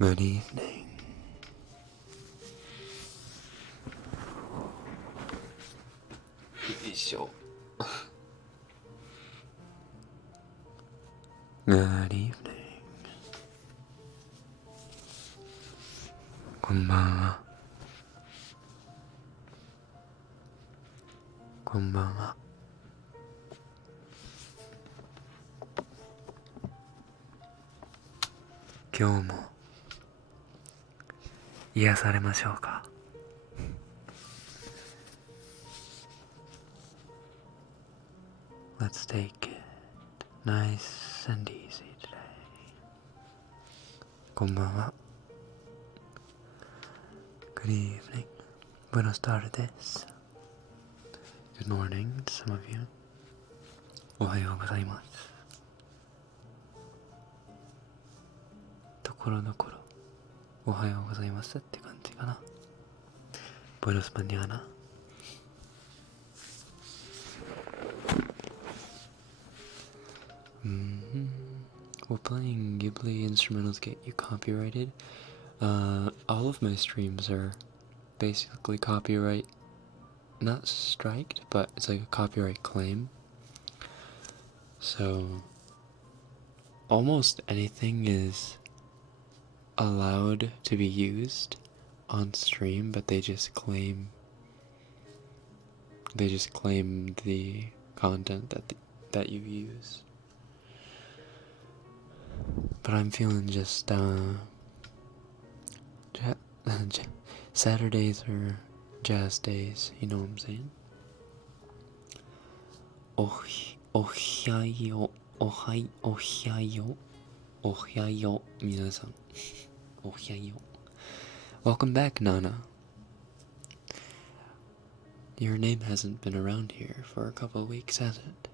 Good evening. Good evening. Konbanwa. Konbanwa. Kyoumo iyasaremashou ka? Let's take it nice and easy today. Konbanwa. Good evening. Buenos tardes. Good morning to some of you. Ohayou gozaimasu. Tokoro dokoro ohayou gozaimasu って感じかな。Buenos mañana. Will playing Ghibli instrumentals get you copyrighted? All of my streams are basically copyright, not striked, but it's like a copyright claim. So almost anything is allowed to be used on stream, but they just claim the content that you use. But I'm feeling just Saturdays are jazz days, you know what I'm saying? Ohayou, minasan. Ohayou. Welcome back, Nana. Your name hasn't been around here for a couple of weeks, has it?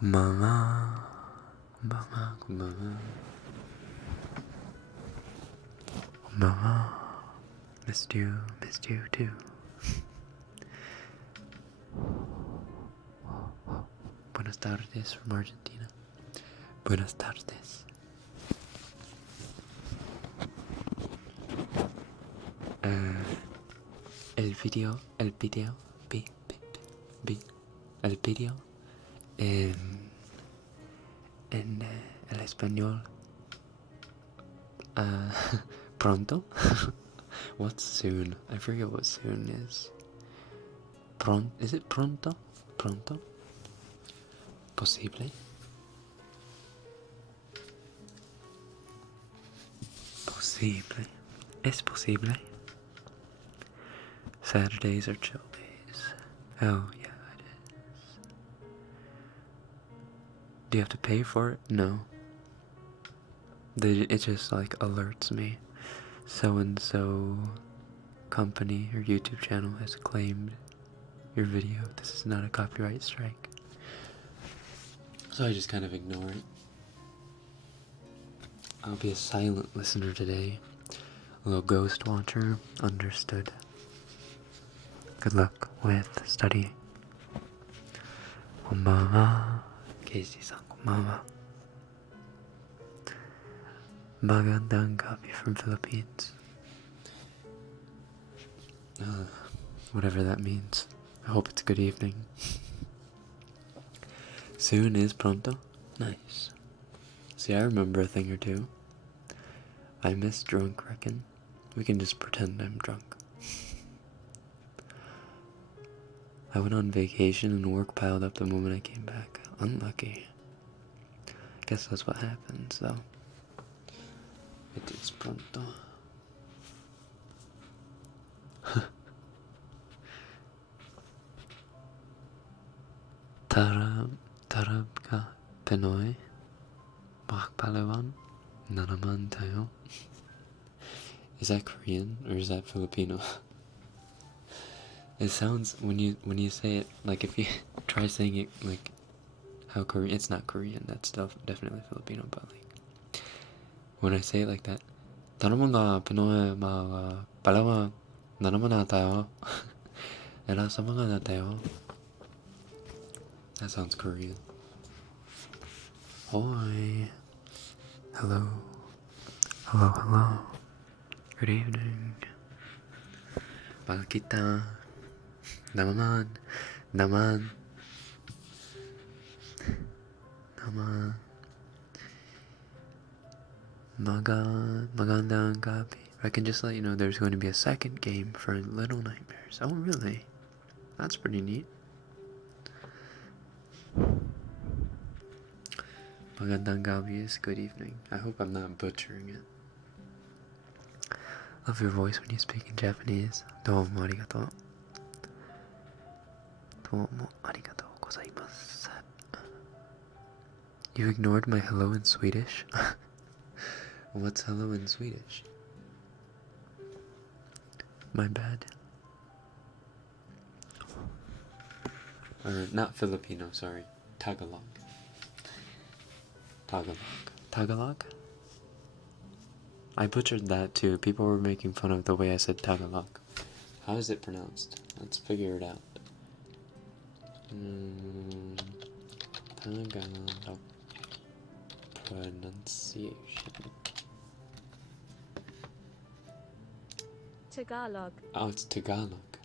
Mama. Missed you too. Buenas tardes from Argentina. Buenas tardes. El video en el español pronto. What's soon? I forget what soon is. Is it pronto? Pronto? Posible? Posible. Es posible. Saturdays are chill days. Oh, yeah, it is. Do you have to pay for it? No. It just like alerts me. So and so company or YouTube channel has claimed your video. This is not a copyright strike. So I just kind of ignore it. I'll be a silent listener today. A little ghost watcher. Understood. Good luck with studying. Konbanwa. Casey-san, konbanwa. Magandang gabi from Philippines. Whatever that means. I hope it's good evening. Soon is pronto. Nice. See, I remember a thing or two. I miss drunk Rekken. We can just pretend I'm drunk. I went on vacation and work piled up the moment I came back. Unlucky. Guess that's what happens, though. It is pronto. Tarab ka Pinoy. Bak Palawan. Nanaman tayo. Is that Korean or is that Filipino? It sounds when you say it like if you try saying it like how Korean. It's not Korean. That's definitely Filipino, but like when I say it like that, 다른가 Pinoy 막 Palawan nanaman tayo. Era sama nga tayo. That sounds Korean. Ahoy. Hello. Hello, hello. Good evening. Bakita. Naman. Naman. Naman. Magandang gabi. I can just let you know there's going to be a second game for Little Nightmares. Oh, really? That's pretty neat. Magandang gabi is good evening. I hope I'm not butchering it. Love your voice when you speak in Japanese. Domo arigatou. Domo arigatou gozaimasu. You ignored my hello in Swedish? What's hello in Swedish? My bad. Or not Filipino, sorry. Tagalog. Tagalog? I butchered that too. People were making fun of the way I said Tagalog. How is it pronounced? Let's figure it out. Tagalog pronunciation. Tagalog. Oh, it's Tagalog.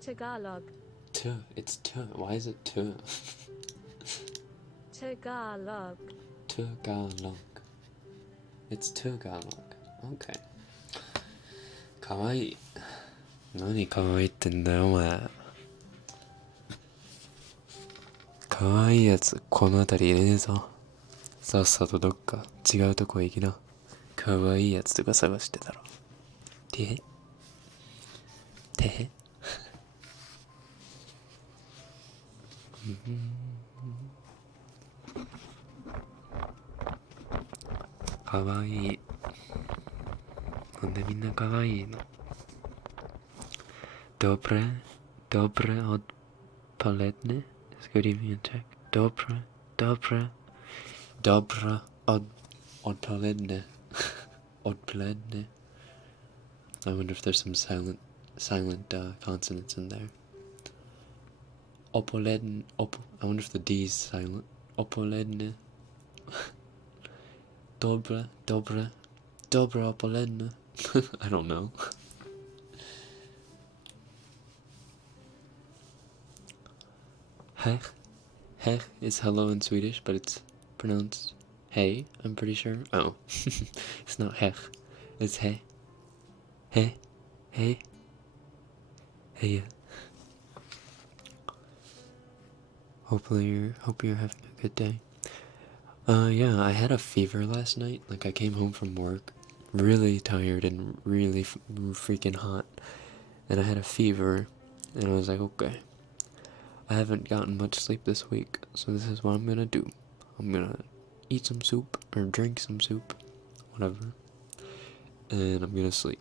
Tagalog. It's T. Why is it T? Tagalog. Tagalog. It's Tagalog. Okay. Kawaii. Nani kawaiiってんだよお前。かわいいやつこの辺りいねえぞ。さっさとどっか違うとこへ行きな。かわいいやつとか探してたろ。てへてへかわいい。なんでみんなかわいいの。Dobre odpoledne. It's good evening in Czech. Dobre odpoledne. Odpoledne. I wonder if there's some silent consonants in there. Opoledne. I wonder if the D is silent. Opoledne. Dobre opoledne. I don't know. Hech is hello in Swedish, but it's pronounced hey, I'm pretty sure. Oh, it's not hech, it's hey. Hey. Hope you're having a good day. Yeah, I had a fever last night. Like, I came home from work really tired and really freaking hot, and I had a fever, and I was like, okay, I haven't gotten much sleep this week, so this is what I'm gonna do. I'm gonna eat some soup, or drink some soup, whatever, and I'm gonna sleep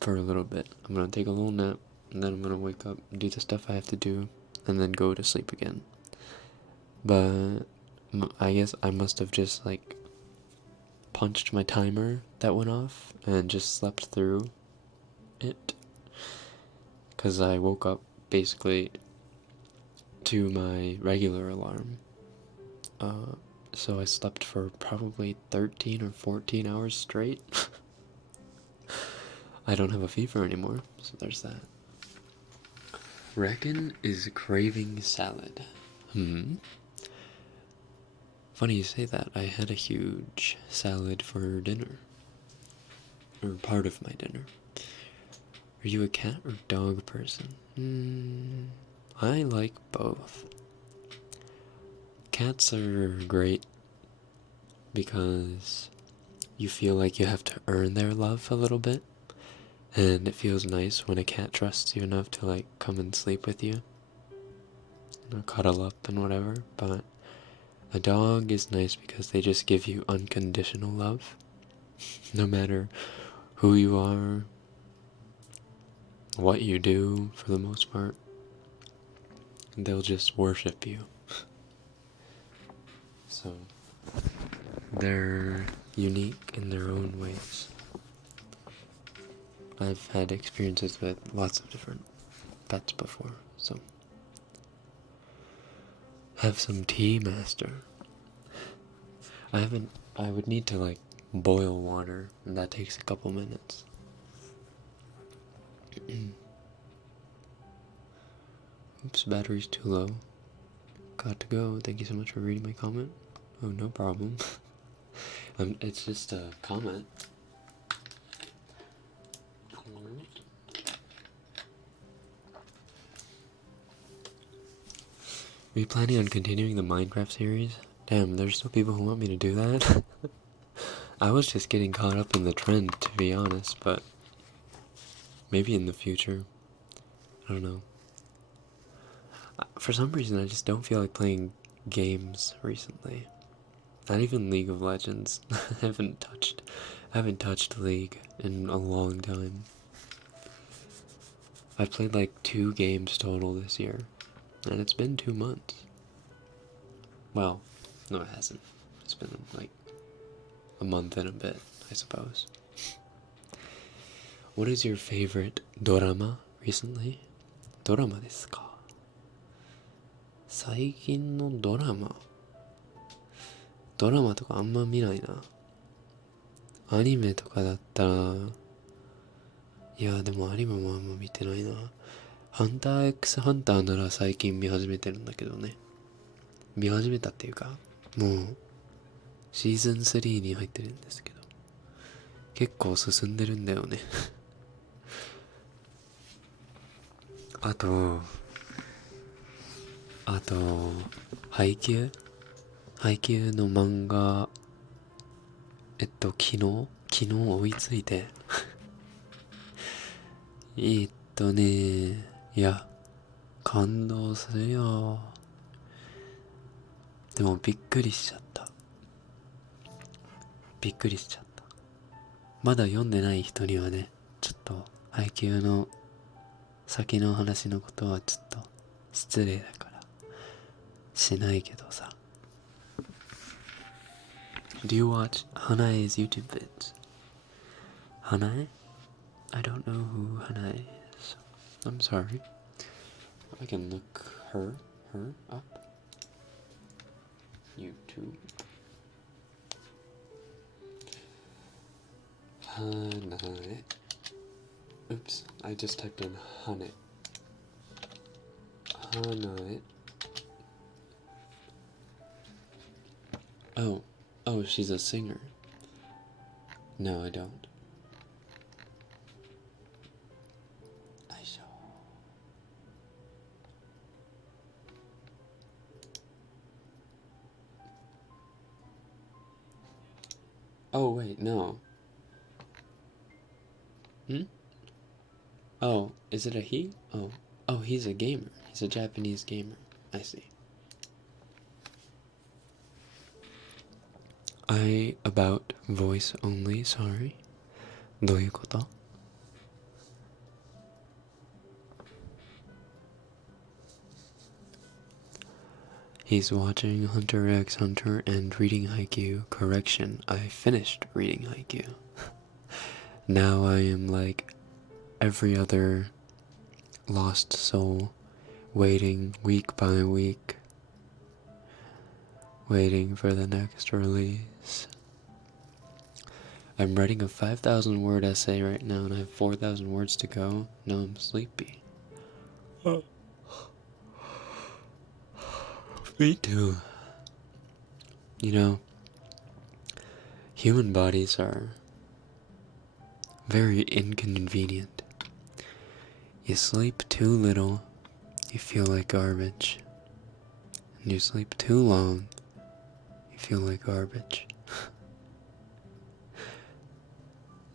for a little bit. I'm gonna take a little nap, and then I'm gonna wake up, do the stuff I have to do, and then go to sleep again. But I guess I must have just, like, punched my timer that went off and just slept through it, because I woke up basically to my regular alarm. So I slept for probably 13 or 14 hours straight. I don't have a fever anymore, so there's that. Rekken is craving salad. Funny you say that. I had a huge salad for dinner. Or part of my dinner. Are you a cat or dog person? I like both. Cats are great because you feel like you have to earn their love a little bit. And it feels nice when a cat trusts you enough to, like, come and sleep with you. Or cuddle up and whatever. But a dog is nice because they just give you unconditional love. No matter who you are, what you do, for the most part. They'll just worship you. So, they're unique in their own ways. I've had experiences with lots of different pets before, so. Have some tea, master. I would need to like boil water, and that takes a couple minutes. Oops, battery's too low. Got to go. Thank you so much for reading my comment. Oh, no problem. It's just a comment. Are you planning on continuing the Minecraft series? Damn, there's still people who want me to do that. I was just getting caught up in the trend, to be honest, but maybe in the future. I don't know. For some reason, I just don't feel like playing games recently. Not even League of Legends. I haven't touched League in a long time. I've played like 2 games total this year, and it's been 2 months. Well, no, it hasn't. It's been like a month and a bit, I suppose. What is your favorite dorama recently? Dorama desu ka? 最近のドラマとかあんま見ないな。アニメとかだったら、いやでもアニメもあんま見てないな。ハンター X ハンターなら最近見始めてるんだけどね。見始めたっていうか、もうシーズン3に入ってるんですけど、結構進んでるんだよね。あと配給の漫画、昨日追いついていや、感動するよ。でもびっくりしちゃった。まだ読んでない人にはね、ちょっと配給の先の話のことはちょっと失礼だからしないけどさ。Do you watch Hanae's YouTube vids? Hanae? I don't know who Hanae is. I'm sorry. I can look her up. YouTube. Hanae. Oops, I just typed in Hanae. Hanae. Oh, she's a singer. No, I don't. Oh, wait, no. Oh, is it a he? Oh, he's a gamer. He's a Japanese gamer. I see. About voice only, sorry. どういうこと? He's watching Hunter x Hunter and reading Haikyuu. Correction, I finished reading Haikyuu. Now I am like every other lost soul, waiting week by week, waiting for the next release. I'm writing a 5,000 word essay right now and I have 4,000 words to go. Now I'm sleepy. Me too. You know, human bodies are very inconvenient. You sleep too little, you feel like garbage. And you sleep too long, you feel like garbage.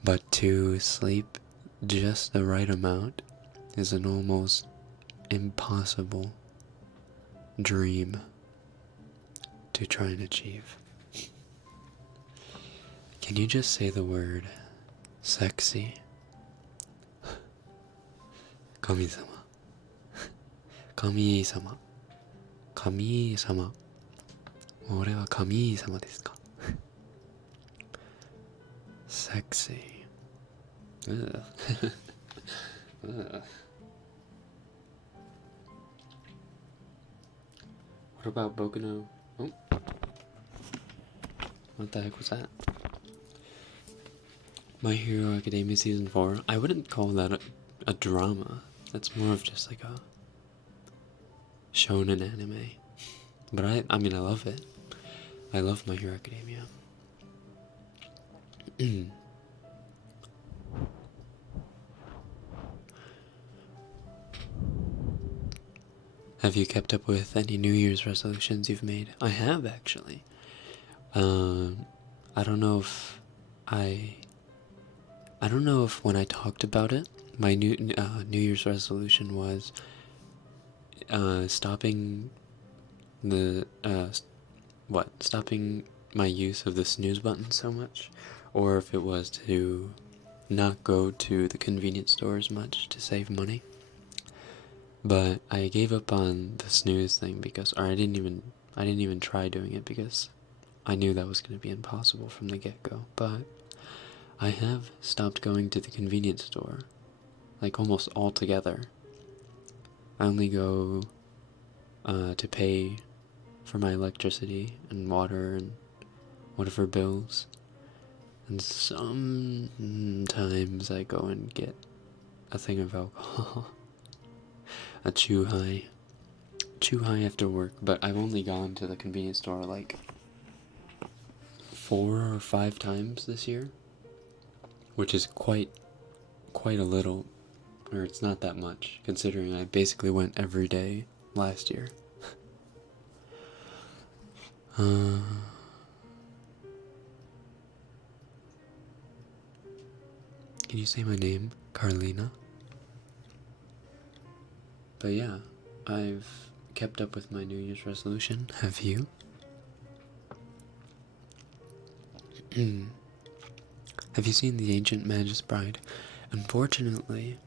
But to sleep just the right amount is an almost impossible dream to try and achieve. Can you just say the word sexy? 神様。神様。神様。俺は神様ですか? Sexy. Ugh. Ugh. What about Boku no? Oh. What the heck was that? My Hero Academia Season 4. I wouldn't call that a drama. That's more of just like a shonen anime. But I mean, I love it. I love My Hero Academia. Have you kept up with any New Year's resolutions you've made? I have, actually. I don't know if I don't know if when I talked about it, my New Year's resolution was stopping the stopping my use of the snooze button so much, or if it was to not go to the convenience store as much to save money. But I gave up on the snooze thing because, or I didn't even try doing it because I knew that was going to be impossible from the get-go. But I have stopped going to the convenience store, like almost altogether. I only go to pay for my electricity and water and whatever bills. And sometimes I go and get a thing of alcohol. A chew high after work, but I've only gone to the convenience store like 4 or 5 times this year, which is quite a little, or it's not that much, considering I basically went every day last year. Can you say my name? Carlina? But yeah, I've kept up with my New Year's resolution. Have you? Have you seen The Ancient Magus Bride? Unfortunately,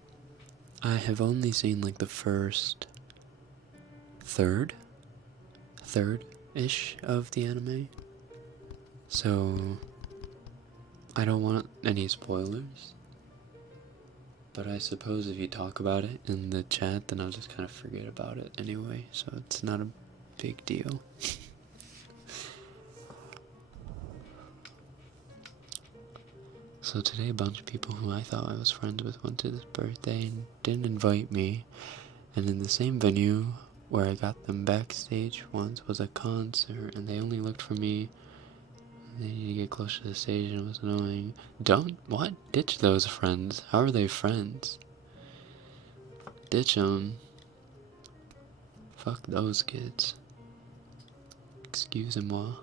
I have only seen like the first third-ish of the anime. So, I don't want any spoilers. But I suppose if you talk about it in the chat, then I'll just kind of forget about it anyway, so it's not a big deal. So today a bunch of people who I thought I was friends with went to this birthday and didn't invite me. And in the same venue where I got them backstage once was a concert, and they only looked for me. They need to get closer to the stage, and it was annoying. What? Ditch those friends. How are they friends? Ditch them. Fuck those kids. Excusez-moi.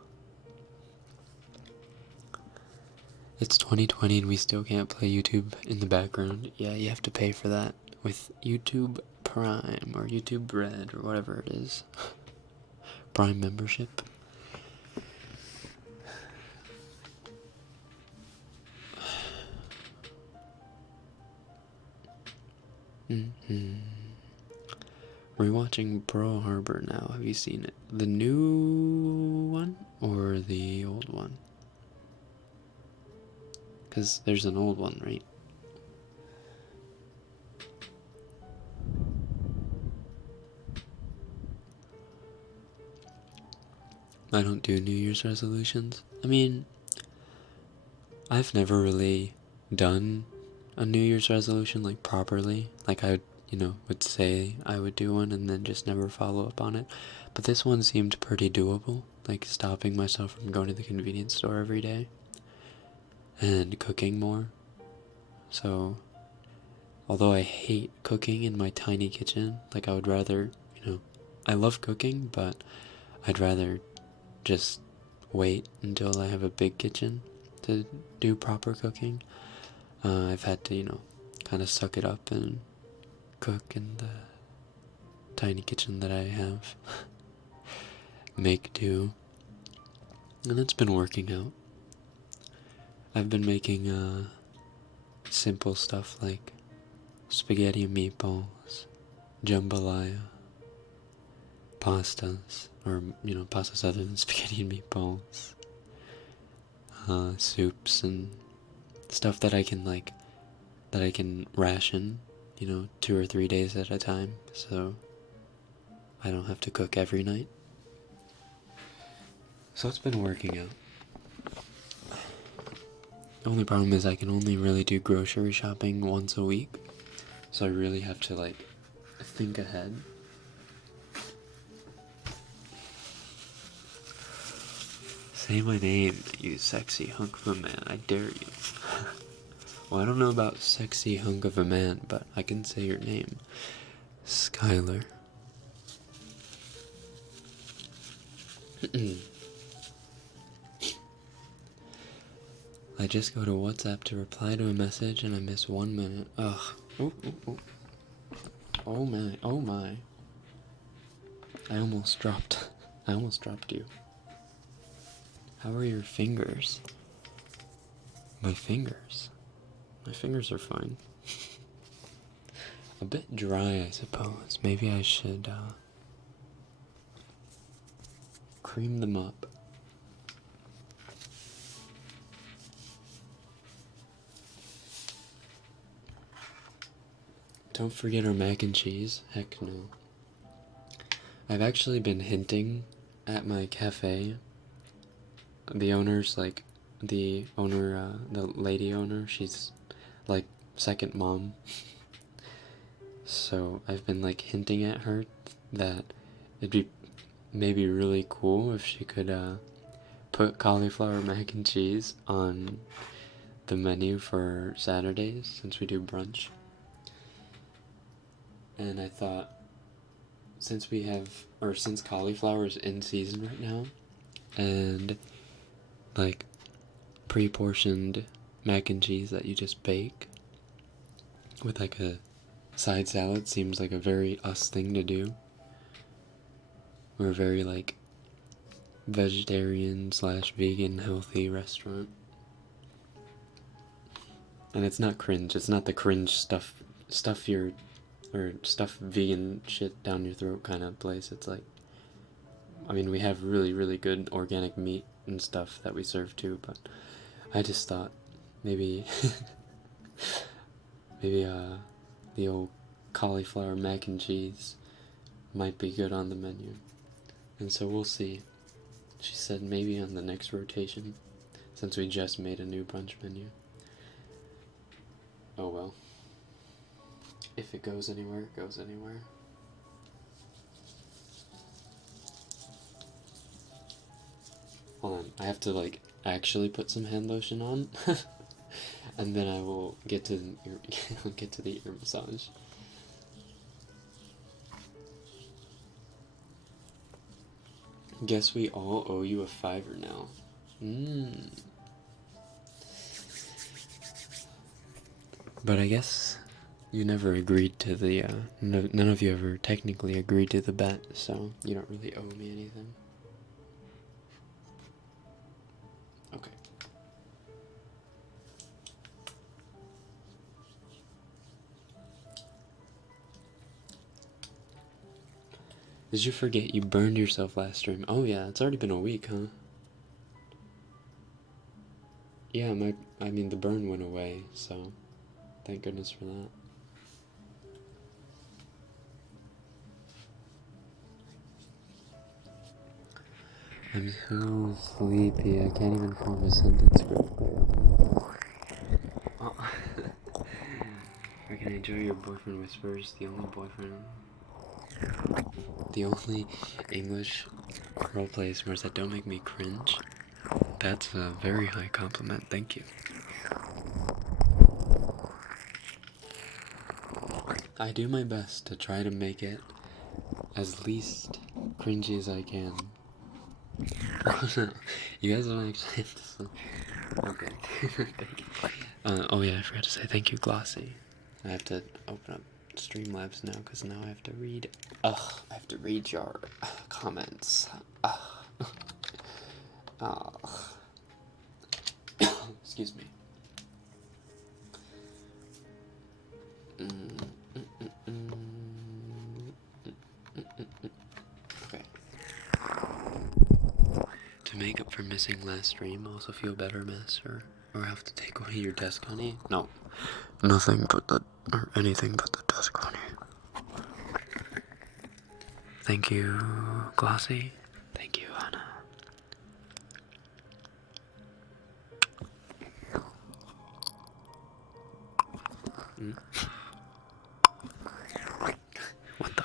It's 2020 and we still can't play YouTube in the background. Yeah, you have to pay for that with YouTube Prime or YouTube Red or whatever it is. Prime membership. Rewatching Pearl Harbor now. Have you seen it? The new one or the old one? Because there's an old one, right? I don't do New Year's resolutions. I mean, I've never really done a New Year's resolution like properly. Like I would say I would do one and then just never follow up on it. But this one seemed pretty doable, like stopping myself from going to the convenience store every day and cooking more. So, although I hate cooking in my tiny kitchen, like I would rather, I love cooking, but I'd rather just wait until I have a big kitchen to do proper cooking. I've had to, kind of suck it up and cook in the tiny kitchen that I have. Make do. And it's been working out. I've been making simple stuff like spaghetti and meatballs, jambalaya, pastas, or, pastas other than spaghetti and meatballs, soups and stuff that I can ration, 2 or 3 days at a time, so I don't have to cook every night. So it's been working out. The only problem is I can only really do grocery shopping once a week. So I really have to, like, think ahead. Say my name, you sexy hunk of a man. I dare you. Well, I don't know about sexy hunk of a man, but I can say your name. Skylar. I just go to WhatsApp to reply to a message and I miss 1 minute. Ugh. Ooh, ooh, ooh. Oh my, oh my. I almost dropped you. How are your fingers? My fingers are fine. A bit dry, I suppose. Maybe I should, cream them up. Don't forget our mac and cheese. Heck no. I've actually been hinting at my cafe. The owner's like, the lady owner, she's like second mom. So I've been like hinting at her that it'd be maybe really cool if she could put cauliflower mac and cheese on the menu for Saturdays since we do brunch. And I thought, since cauliflower is in season right now, and like pre-portioned mac and cheese that you just bake with like a side salad seems like a very us thing to do. We're a very like vegetarian / vegan healthy restaurant. And it's not cringe. It's not the cringe stuff vegan shit down your throat kind of place. It's like, I mean, we have really, really good organic meat and stuff that we serve too, but I just thought maybe the old cauliflower mac and cheese might be good on the menu. And so we'll see. She said maybe on the next rotation, since we just made a new brunch menu. Oh well. If it goes anywhere, it goes anywhere. Hold on, I have to like actually put some hand lotion on, and then I will get to the ear massage. Guess we all owe you a $5 now. But I guess you never agreed to the, none of you ever technically agreed to the bet, so you don't really owe me anything. Okay. Did you forget you burned yourself last stream? Oh yeah, it's already been a week, huh? Yeah, I mean the burn went away, so thank goodness for that. I'm so sleepy, I can't even form a sentence correctly. Oh. Rekken, enjoy your boyfriend whispers, the only English roleplay ASMRs that don't make me cringe. That's a very high compliment, thank you. I do my best to try to make it as least cringy as I can. You guys don't actually have to. Okay. Thank you. Oh yeah, I forgot to say thank you, Glossy. I have to open up Streamlabs now because now I have to read. I have to read your comments. Excuse me. Okay. To make up for missing last stream, also feel better, Master? Or have to take away your desk, honey? No. Nothing but or anything but the desk, honey. Thank you, Glossy. Thank you, Anna. Mm. What the?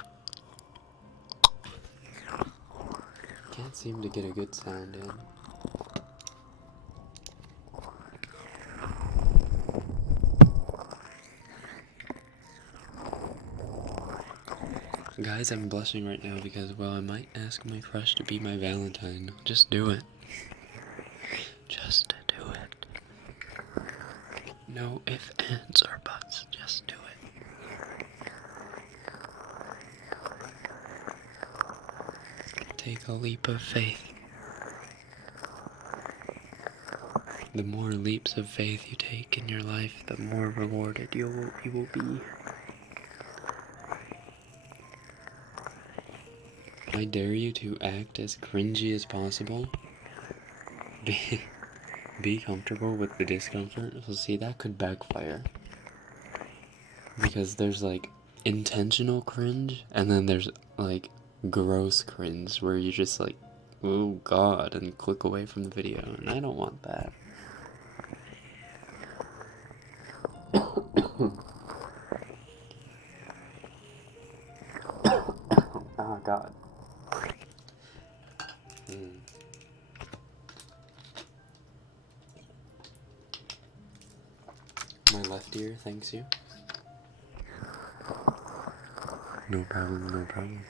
Can't seem to get a good sound in. Guys, I'm blushing right now because, well, I might ask my crush to be my Valentine. Just do it. Just do it. No ifs, ands, or buts. Just do it. Take a leap of faith. The more leaps of faith you take in your life, the more rewarded you will be. I dare you to act as cringy as possible. Be comfortable with the discomfort. So see, that could backfire. Because there's like intentional cringe, and then there's like gross cringe where you just like, oh god, and click away from the video, and I don't want that. Oh god. My left ear thanks you. No problem, no problem.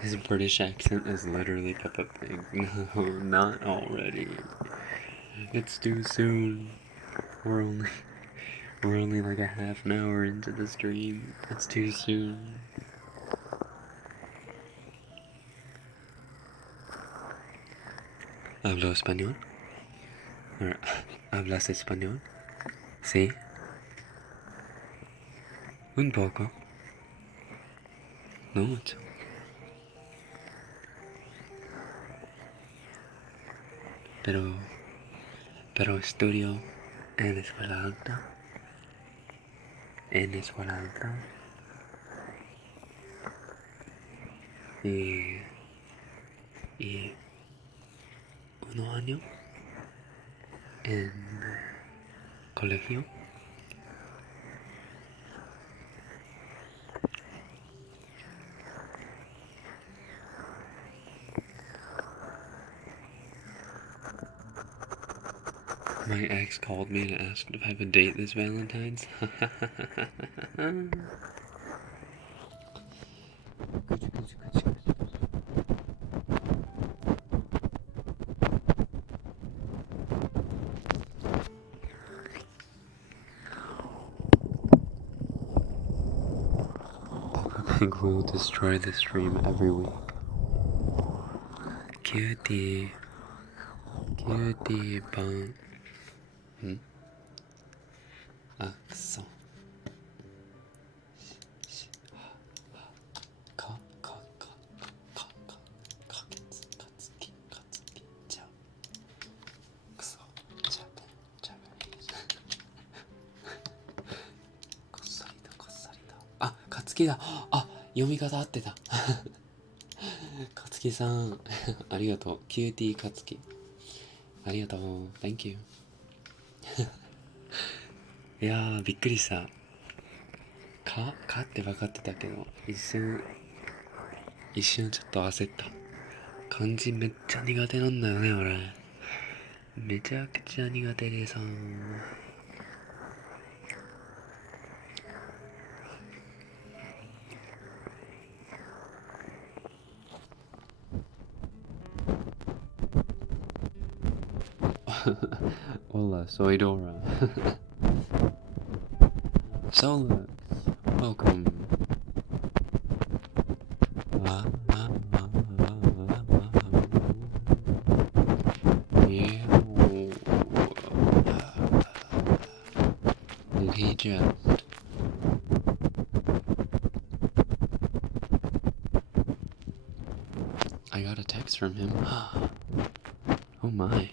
His British accent is literally Peppa Pig. No, not already. It's too soon. We're only like a half an hour into the stream. It's too soon. ¿Hablo español? Or, ¿hablas español? Sí. Un poco. No mucho. Pero estudio en escuela alta. En escuela alta. Y 1 año en colegio. My ex called me and asked if I have a date this Valentine's. I think we'll destroy the stream every week. Cutie. Cutie bun. Ah, so. Ah, かつきだ。あ、読み方合ってた。かつきさん、ありがとう。キューティーかつき。ありがとう。Thank you. いやー、びっくりした。かって分かってたけど、一瞬ちょっと焦った。漢字めっちゃ苦手なんだよね、俺。めちゃくちゃ苦手でさ。Hola, soy Dora. Solux, welcome. Did he just... I got a text from him. Oh my.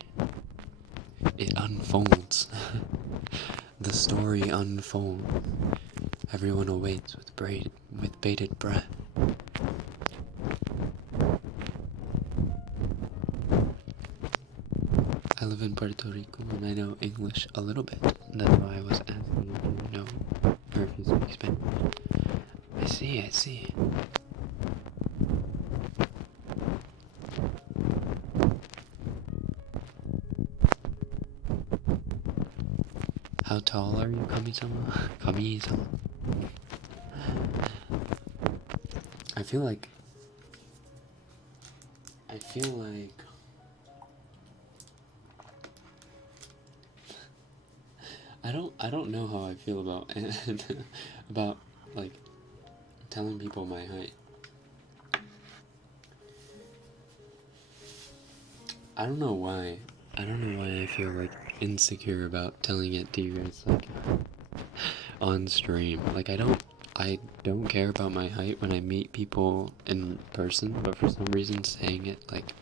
It unfolds. The story unfolds. Everyone awaits with bated breath. I live in Puerto Rico and I know English a little bit. That's why I was asking if you know or if you speak Spanish. I see. How tall are you, Kami-sama? Kami-sama. I feel like I don't know how I feel about about like telling people my height. I don't know why. I feel like insecure about telling it to you guys like on stream. Like I don't care about my height when I meet people in person, but for some reason saying it like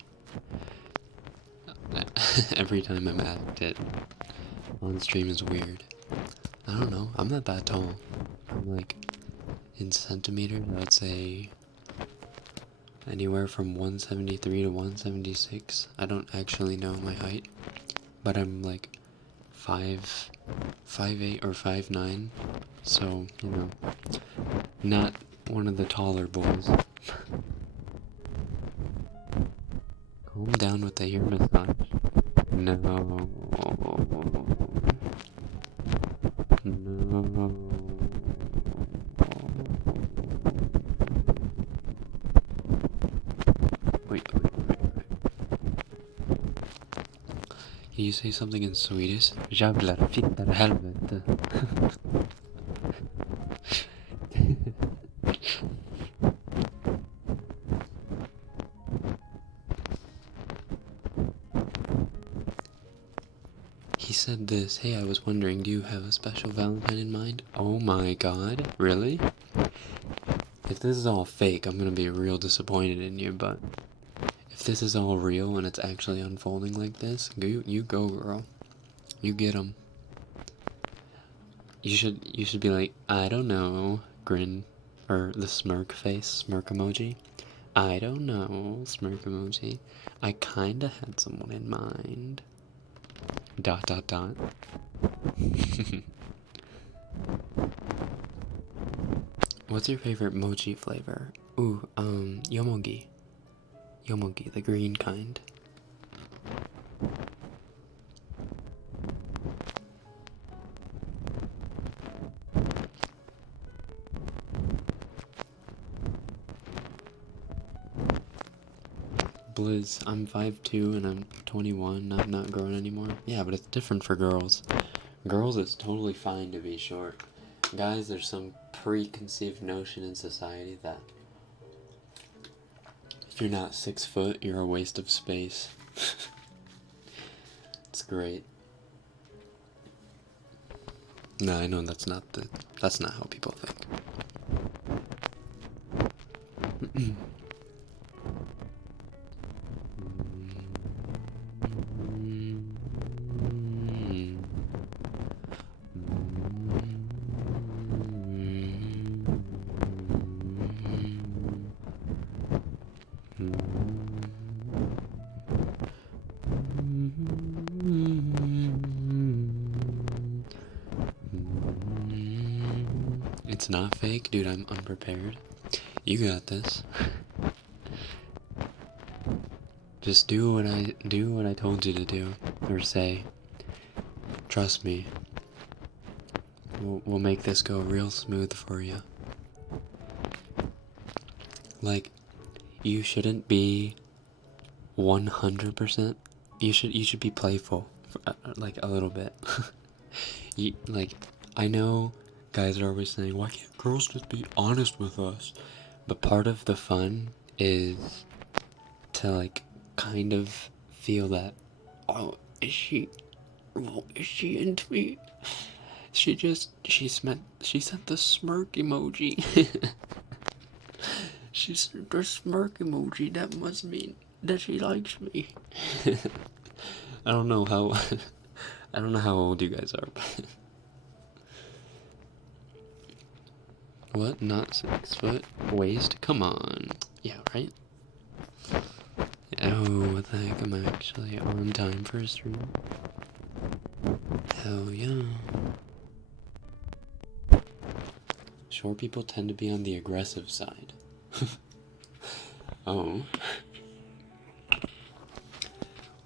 every time I'm at it on stream is weird. I don't know. I'm not that tall. I'm like in centimeters, I'd say anywhere from 173 to 176. I don't actually know my height, but I'm like 5'8" or 5'9", so, you know, not one of the taller boys. Calm down with the ear massage. No. No. Wait. Can you say something in Swedish? Jävlar, fittar helvete. He said this, hey, I was wondering, do you have a special Valentine in mind? Oh my god, really? If this is all fake, I'm gonna be real disappointed in you, but if this is all real and it's actually unfolding like this, you go, girl. You get 'em. You should be like, I don't know, grin, or the smirk face, smirk emoji. I don't know, smirk emoji. I kinda had someone in mind. ... What's your favorite mochi flavor? Ooh, yomogi. Yomogi, the green kind. Blizz, I'm 5'2" and I'm 21, I'm not growing anymore. Yeah, but it's different for girls. Girls, it's totally fine to be short. Guys, there's some preconceived notion in society that if you're not 6 foot, you're a waste of space. It's great. No, I know that's not how people think. It's not fake, dude. I'm unprepared. You got this. Just do what I told you to do, or say. Trust me. We'll make this go real smooth for you. Like, you shouldn't be 100%. You should be playful, like a little bit. I know guys are always saying, why can't girls just be honest with us? But part of the fun is to like kind of feel that, oh, is she into me? She sent the smirk emoji. She sent the smirk emoji. That must mean that she likes me. I don't know how old you guys are. What? Not 6 foot? Waist? Come on. Yeah, right? Oh, what the heck, I'm actually on time for a stream. Hell yeah. Short people tend to be on the aggressive side. Oh.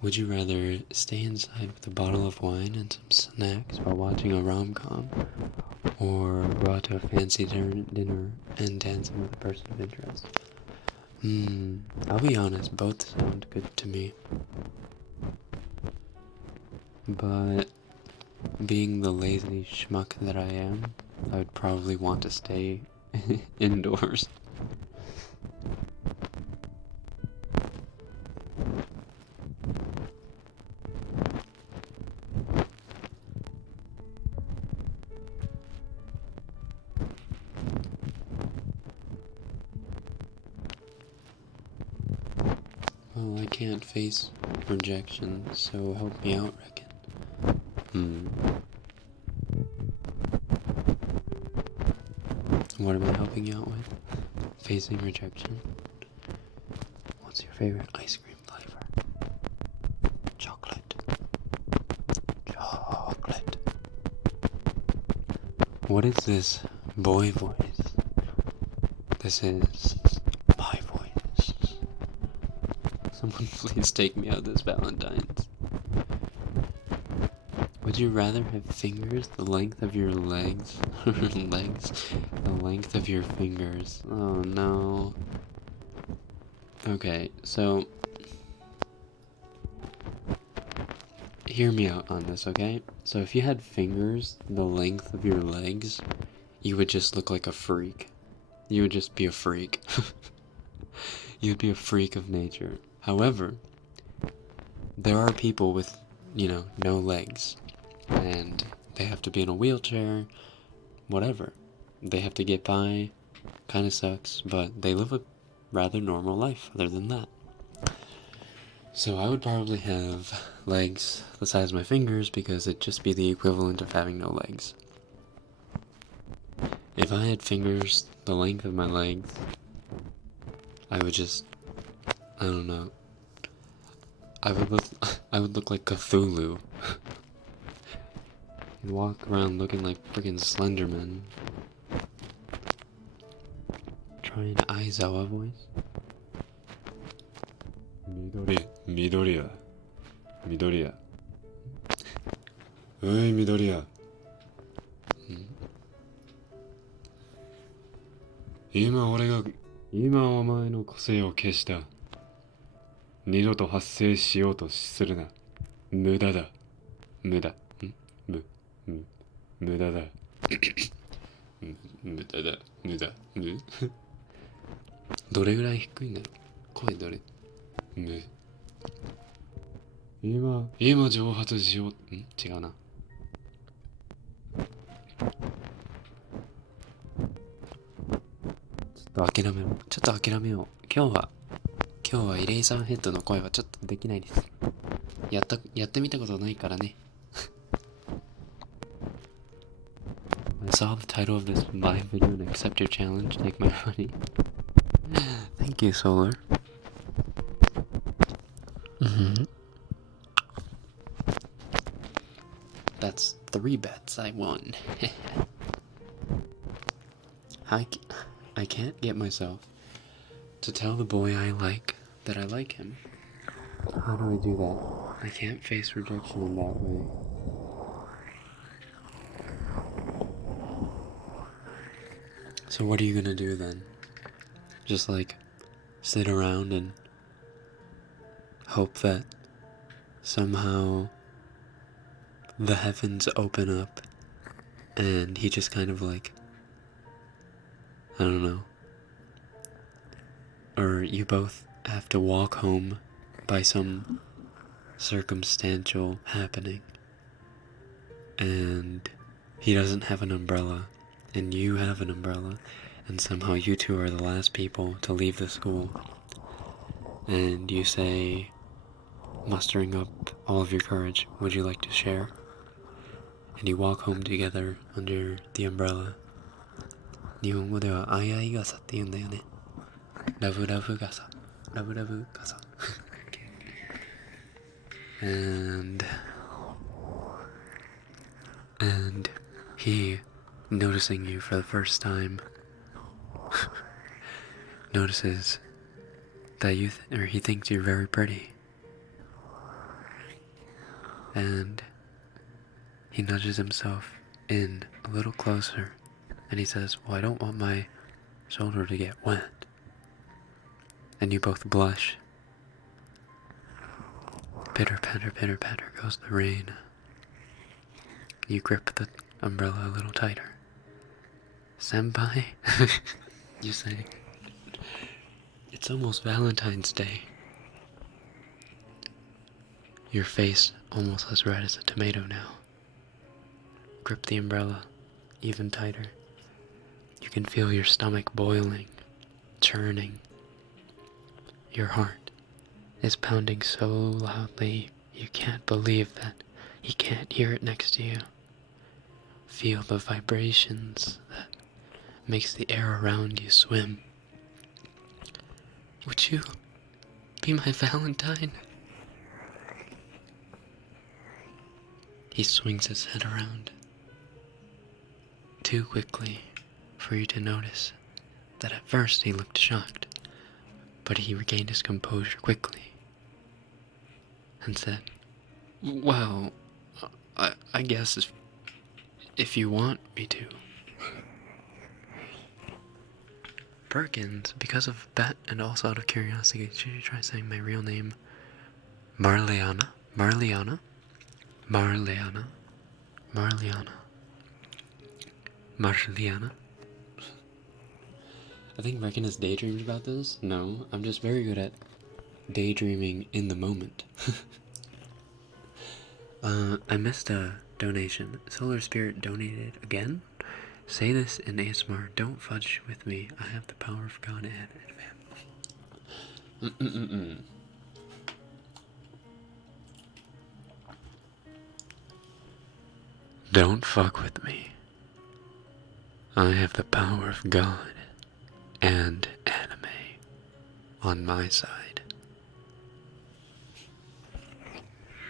Would you rather stay inside with a bottle of wine and some snacks while watching a rom-com, or go out to a fancy dinner and dancing with a person of interest? I'll be honest, both sound good to me. But being the lazy schmuck that I am, I would probably want to stay indoors. Well, I can't face rejection, so help me out, Rekken. What am I helping you out with? Facing rejection? What's your favorite ice cream flavor? Chocolate. Chocolate. What is this boy voice? This is my voice. Someone please take me out this Valentine's. Would you rather have fingers the length of your legs? Legs the length of your fingers. Oh no. Okay, so hear me out on this, okay? So if you had fingers the length of your legs, you would just look like a freak. You would just be a freak. You'd be a freak of nature. However, there are people with, no legs. And they have to be in a wheelchair, whatever. They have to get by, kinda sucks, but they live a rather normal life other than that. So I would probably have legs the size of my fingers because it'd just be the equivalent of having no legs. If I had fingers the length of my legs, I would just, I don't know. I would look like Cthulhu. You'd walk around looking like freaking Slenderman. Try an Aizawa voice. Midoriya. Midoriya. Oi, Midoriya. Ima お前の個性を消した。二度と発生しようとするな。無駄だ。無駄。無駄だ。無駄だ。無駄。どれぐらい低いんだろう。声どれ。今蒸発しよう。違うな。ちょっと諦めよう。今日はイレイザーヘッドの声はちょっとできないです。やってみたことないからね。I saw the title of this live video and accept your challenge, take my money. Thank you, Solar. That's 3 bets I won. I can't get myself to tell the boy I like that I like him. How do I do that? I can't face rejection in that way. So what are you gonna do then? Just sit around and hope that somehow the heavens open up and he just kind of I don't know. Or you both have to walk home by some circumstantial happening and he doesn't have an umbrella and you have an umbrella and somehow you two are the last people to leave the school and you say, mustering up all of your courage, would you like to share? And you walk home together under the umbrella. 日本語では相合い傘って言うんだよね。ラブラブ傘。ラブラブ傘。And he, noticing you for the first time, notices that he thinks you're very pretty. And he nudges himself in a little closer, and he says, well, I don't want my shoulder to get wet. And you both blush. Pitter patter goes the rain. You grip the umbrella a little tighter. Senpai, you say, it's almost Valentine's Day. Your face almost as red as a tomato now. Grip the umbrella even tighter. You can feel your stomach boiling, churning. Your heart is pounding so loudly you can't believe that he can't hear it next to you. Feel the vibrations that makes the air around you swim. Would you be my Valentine? He swings his head around too quickly for you to notice that at first he looked shocked, but he regained his composure quickly and said, well, I guess if you want me to. Perkins, because of that and also out of curiosity, should you try saying my real name? Marliana. I think Rekken has daydreamed about this. No, I'm just very good at daydreaming in the moment. I missed a donation. Solar Spirit donated again? Say this in ASMR. Don't fudge with me. I have the power of God and advance. Don't fuck with me. I have the power of God and anime on my side.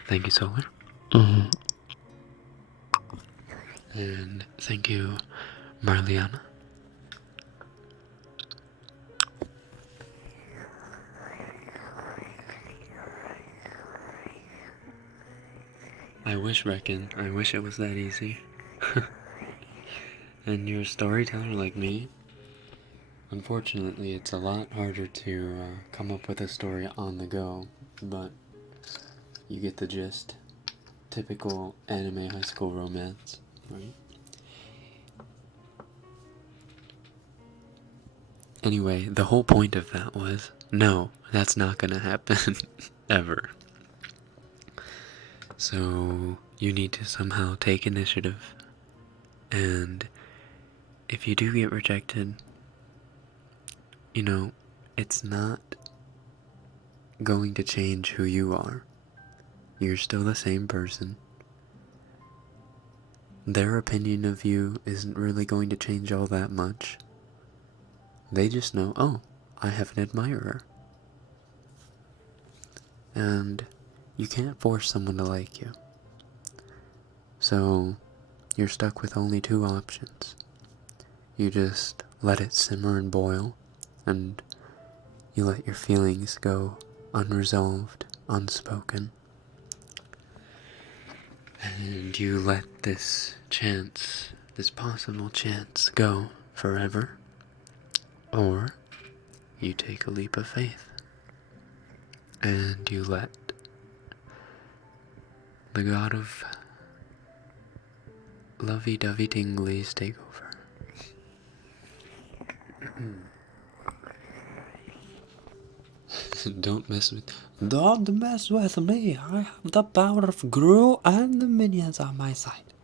Thank you, Solar. And thank you, Marliana. I wish, Rekken, I wish it was that easy. And you're a storyteller like me. Unfortunately, it's a lot harder to come up with a story on the go, but you get the gist. Typical anime high school romance, right? Anyway, the whole point of that was, no, that's not gonna happen, ever. So, you need to somehow take initiative, and if you do get rejected, you know, it's not going to change who you are. You're still the same person. Their opinion of you isn't really going to change all that much. They just know, oh, I have an admirer. And you can't force someone to like you. So, you're stuck with only two options. You just let it simmer and boil, and you let your feelings go unresolved, unspoken. And you let this chance, this possible chance, go forever. Or you take a leap of faith and you let the god of lovey-dovey tinglies take over. Don't mess with me. I have the power of Gru and the minions on my side.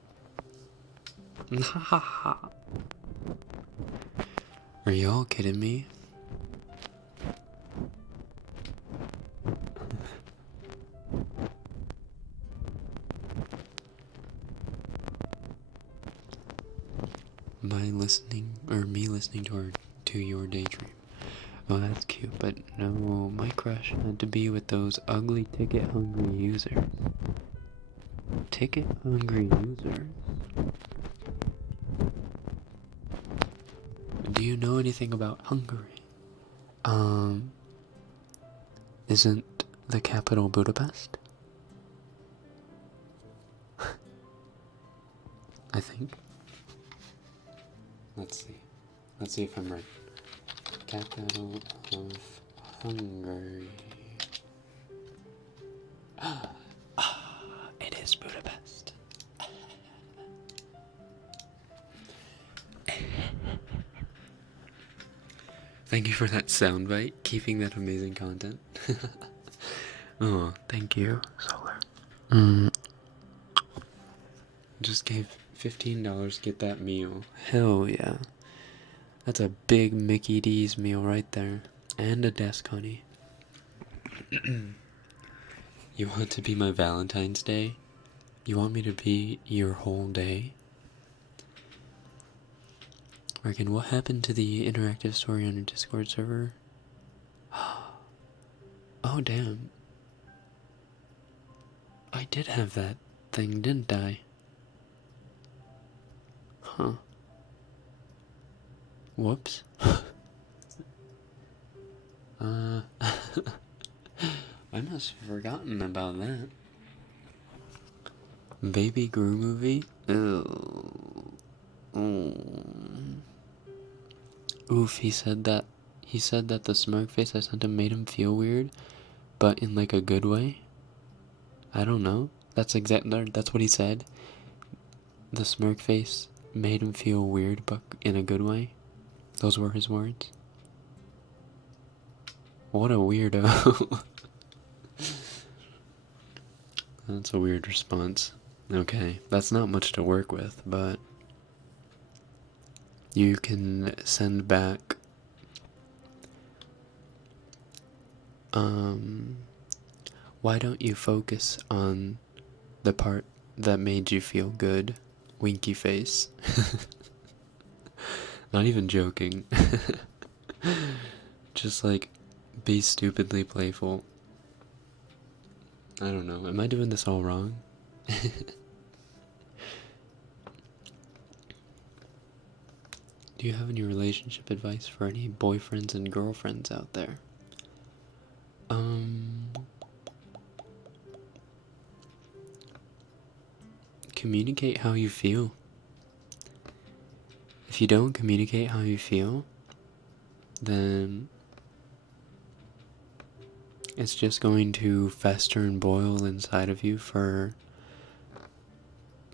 Are y'all kidding me? By listening, or me listening to your daydream, Oh, that's cute, but no, my crush had to be with those ugly ticket-hungry users. Ticket-hungry users? Do you know anything about Hungary? Isn't the capital Budapest? I think. Let's see. Let's see if I'm right. Capital of Hungary. It is Budapest. Thank you for that soundbite, keeping that amazing content. Oh, thank you, Solar. Just gave $15 to get that meal. Hell yeah. That's a big Mickey D's meal right there. And a desk, honey. You want to be my Valentine's Day? You want me to be your whole day? Rekken, what happened to the interactive story on your Discord server? Oh, damn. I did have that thing, didn't I? Huh. Whoops. I must have forgotten about that. Baby Gru movie? Ew. Oof, he said that the smirk face I sent him made him feel weird, but in like a good way. I don't know. That's what he said. The smirk face made him feel weird, but in a good way. Those were his words. What a weirdo. That's a weird response. Okay, that's not much to work with, but you can send back why don't you focus on the part that made you feel good? Winky face. Not even joking. Just like be stupidly playful. I don't know. Am I doing this all wrong? Do you have any relationship advice for any boyfriends and girlfriends out there? Communicate how you feel. If you don't communicate how you feel, then it's just going to fester and boil inside of you for,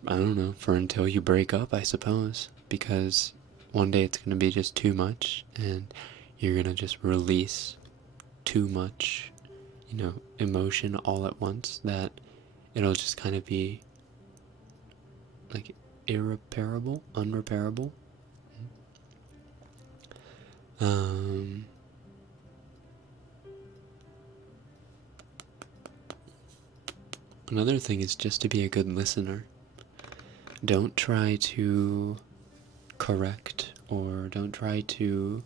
I don't know, for until you break up, I suppose. Because one day it's going to be just too much, and you're going to just release too much, emotion all at once, that it'll just kind of be like unrepairable. Another thing is just to be a good listener. Don't try to correct or don't try to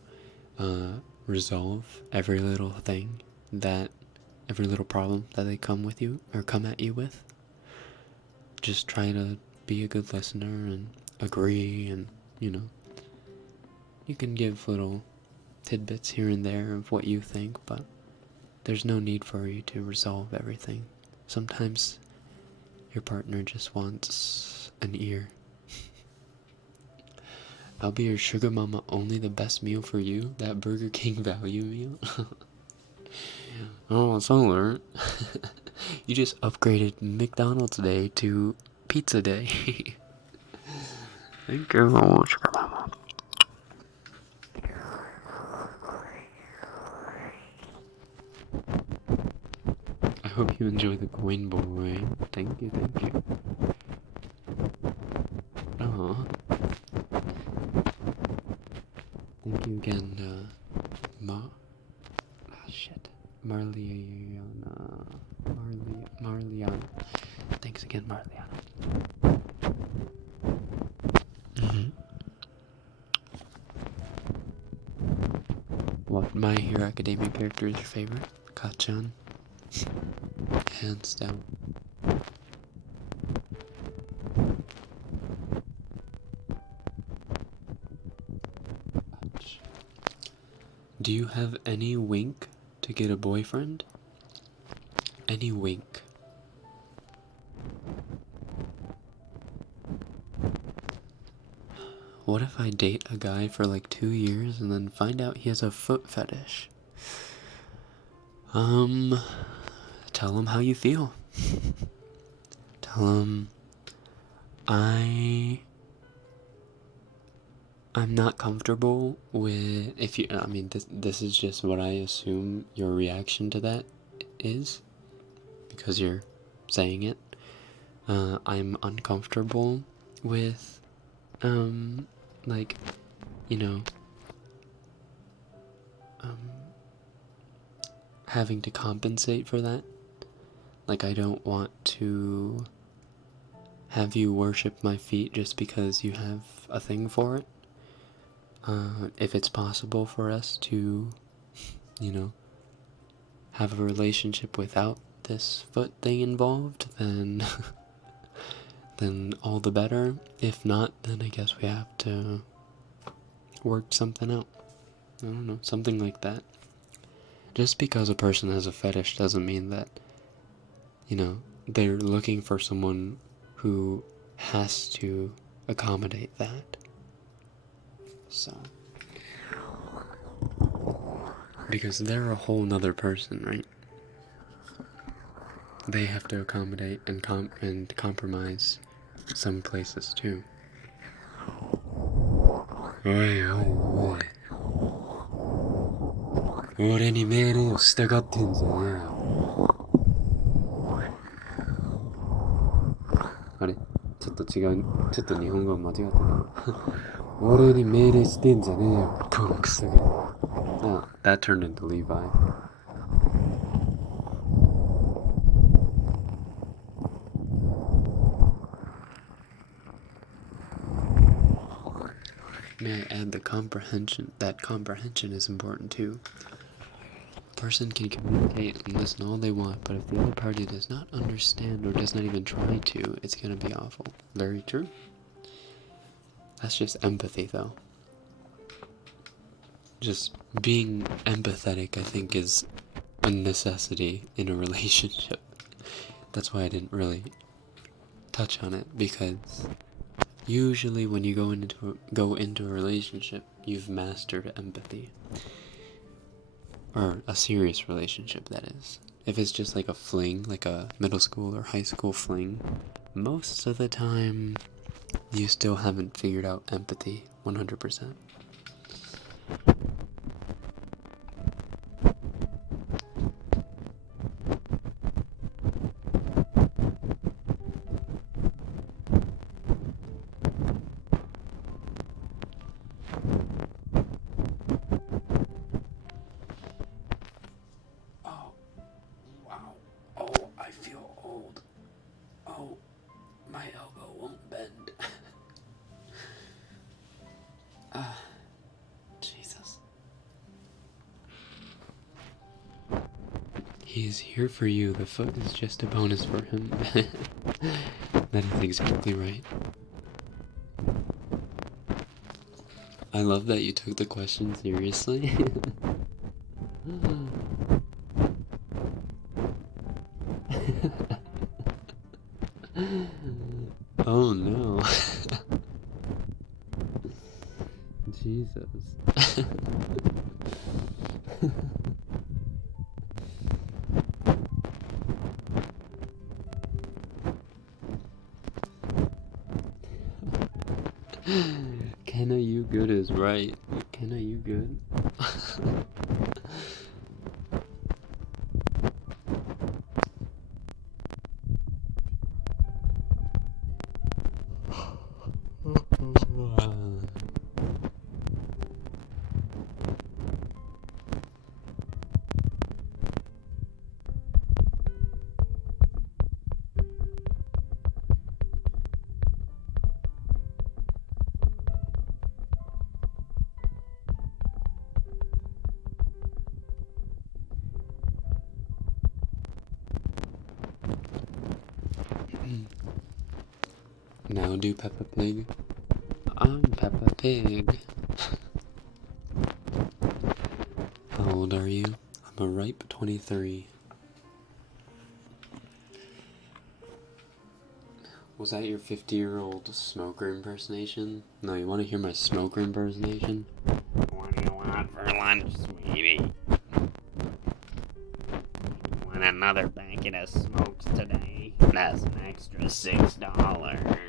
resolve every little problem that they come at you with. Just try to be a good listener and agree, and you can give little tidbits here and there of what you think, but there's no need for you to resolve everything. Sometimes your partner just wants an ear. I'll be your sugar mama, only the best meal for you. That Burger King value meal. Oh, Solar. You just upgraded McDonald's Day to Pizza Day. Thank you, sugar mama. I hope you enjoy the coin, boy. Thank you. Oh. Thank you again, Marliana. Thanks again, Marliana. What? what My Hero Academia character is your favorite? Kachan. Hands down. Do you have any wink to get a boyfriend? Any wink? What if I date a guy for like 2 years and then find out he has a foot fetish? Tell him how you feel. Tell him I'm not comfortable with, if you, I mean, this is just what I assume your reaction to that is, because you're saying it. I'm uncomfortable with, like, you know, having to compensate for that. Like, I don't want to have you worship my feet just because you have a thing for it. If it's possible for us to, you know, have a relationship without this foot thing involved, then then all the better. If not, then I guess we have to work something out. I don't know, something like that. Just because a person has a fetish doesn't mean that, you know, they're looking for someone who has to accommodate that. So, because they're a whole nother person, right? They have to accommodate and compromise some places too. Oi, oi, oi. 俺に命令を従ってんじゃねえよ。あれちょっと違う、ちょっと日本語間違ってた。俺に命令してんじゃねえよ。このクソが。Oh, that turned into Levi. May I add the comprehension? That comprehension is important too. A person can communicate and listen all they want, but if the other party does not understand or does not even try to, it's gonna be awful. Very true. That's just empathy, though. Just being empathetic, I think, is a necessity in a relationship. That's why I didn't really touch on it, because usually when you go into a relationship, you've mastered empathy. Or a serious relationship, that is. If it's just like a fling, like a middle school or high school fling, most of the time you still haven't figured out empathy 100%. He's here for you. The foot is just a bonus for him. That is exactly right. I love that you took the question seriously. Oh no. Jesus. Kenna, you good is right. Kenna, you good? now do Peppa Pig. I'm Peppa Pig. How old are you? I'm a ripe 23. Was that your 50-year-old smoker impersonation? No, you want to hear my smoker impersonation? What do you want for lunch, sweetie? Want another packet of smokes today? That's an extra $6.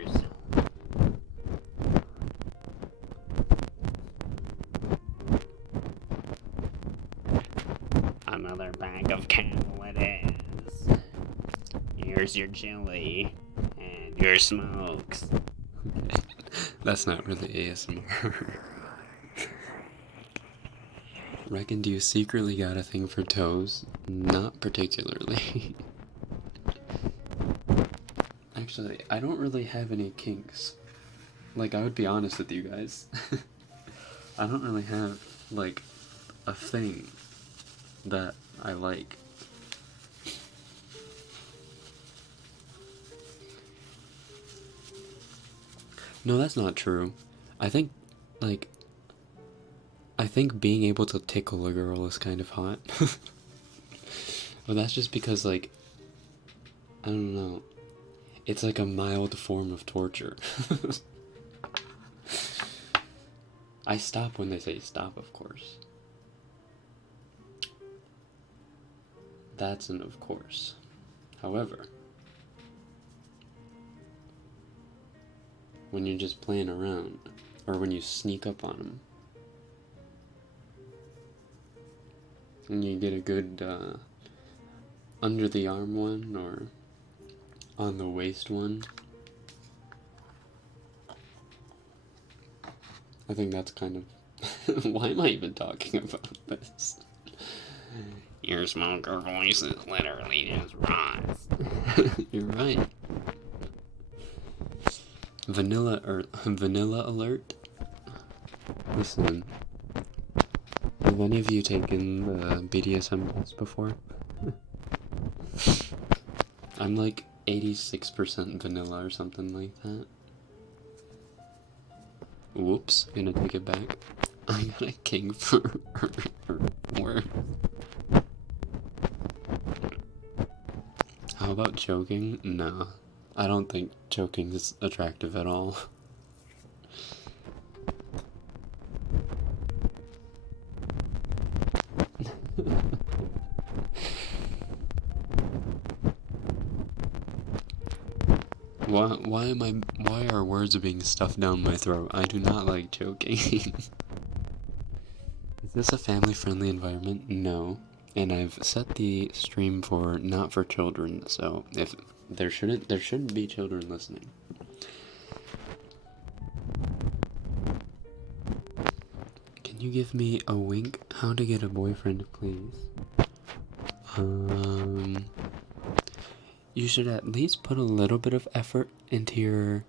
Another bag of Camel it is. Here's your chili and your smokes. That's not really ASMR. Rekken, do you secretly got a thing for toes? Not particularly. Actually, I don't really have any kinks. Like, I would be honest with you guys. I don't really have, like, a thing that I like. No, that's not true. I think being able to tickle a girl is kind of hot. But that's just because, like, I don't know. It's like a mild form of torture. I stop when they say stop, of course. That's an of course. However, when you're just playing around, or when you sneak up on them, and you get a good under the arm one, or on the waist one, I think that's kind of... Why am I even talking about this? Your smoker voice is literally just rots. You're right. Vanilla alert. Listen, have any of you taken the BDSM test before? I'm like 86% vanilla or something like that. Whoops, gonna take it back. I got a king for words. How about choking? No, I don't think choking is attractive at all. Why are words being stuffed down my throat? I do not like choking. Is this a family-friendly environment? No. And I've set the stream for not for children, so if there shouldn't be children listening. Can you give me a wink? How to get a boyfriend, please? You should at least put a little bit of effort into your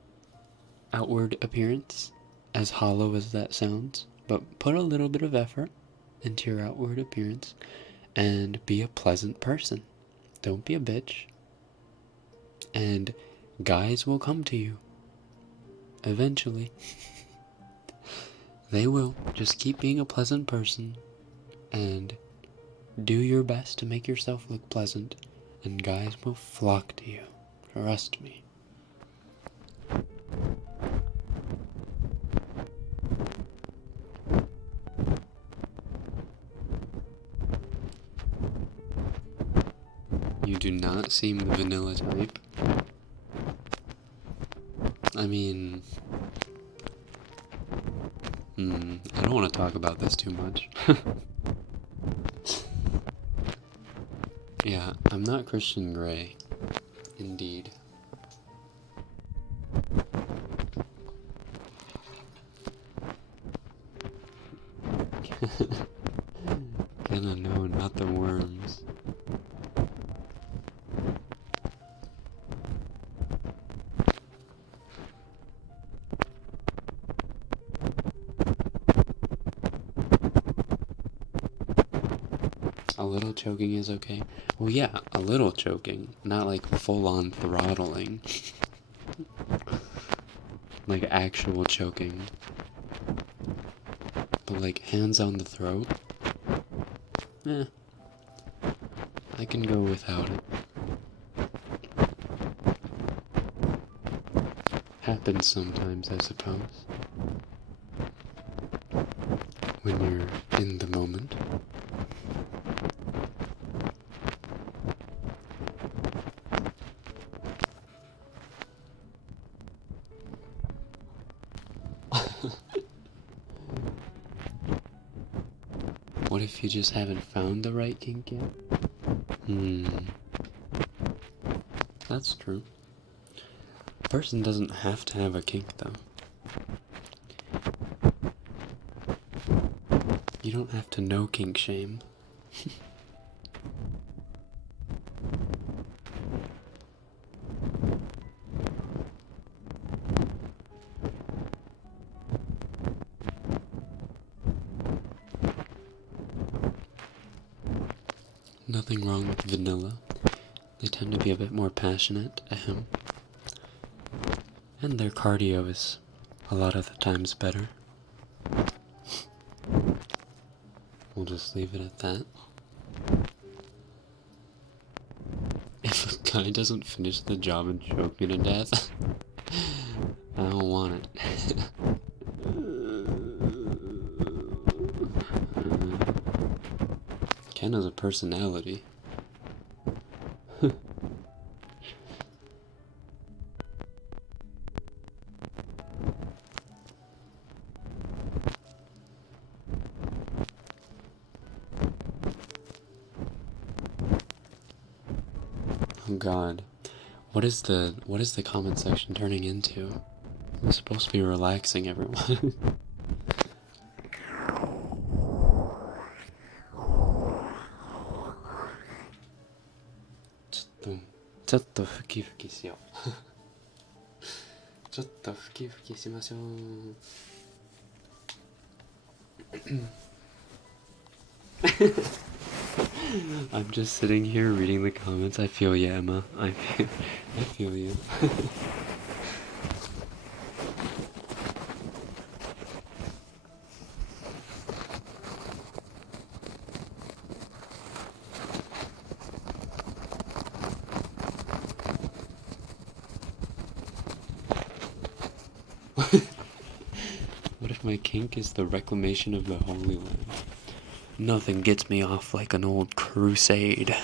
outward appearance, as hollow as that sounds, but put a little bit of effort into your outward appearance and be a pleasant person. Don't be a bitch. And guys will come to you. Eventually. They will. Just keep being a pleasant person and do your best to make yourself look pleasant, and guys will flock to you. Trust me. You do not seem the vanilla type. I mean... I don't want to talk about this too much. Yeah, I'm not Christian Grey. Indeed. Gonna know, not the worms. A little choking is okay. Well, yeah, a little choking, not like full-on throttling. like actual choking. But like hands on the throat, I can go without it. Happens sometimes, I suppose. When you're in the moment. What if you just haven't found the right kink yet? That's true. A person doesn't have to have a kink, though. You don't have to know kink shame. Nothing wrong with vanilla. They tend to be a bit more passionate, and their cardio is a lot of the times better. We'll just leave it at that. If a guy doesn't finish the job and choke me to death, I don't want it. Ken has a personality. Oh God, what is the comment section turning into? It's supposed to be relaxing, everyone.ちょっとふきふきしよう。ちょっとふきふきしましょう。I'm just sitting here reading the comments. I feel you, Emma. I feel you. What if my kink is the reclamation of the Holy Land? Nothing gets me off like an old crusade.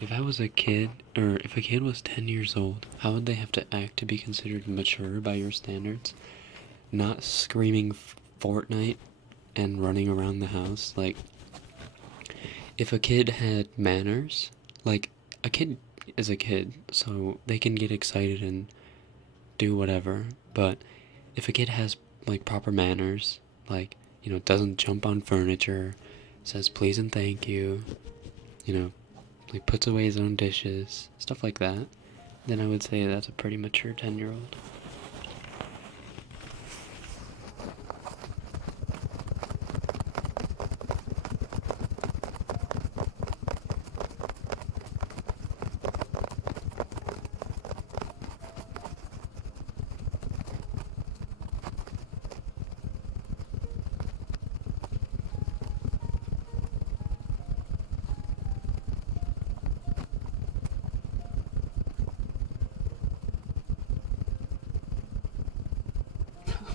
If I was a kid, or if a kid was 10 years old, how would they have to act to be considered mature by your standards? Not screaming Fortnite and running around the house. Like, if a kid had manners, like, a kid is a kid, so they can get excited and do whatever, but if a kid has, like, proper manners, like, you know, doesn't jump on furniture, says please and thank you, you know, like, puts away his own dishes, stuff like that, then I would say that's a pretty mature 10-year-old.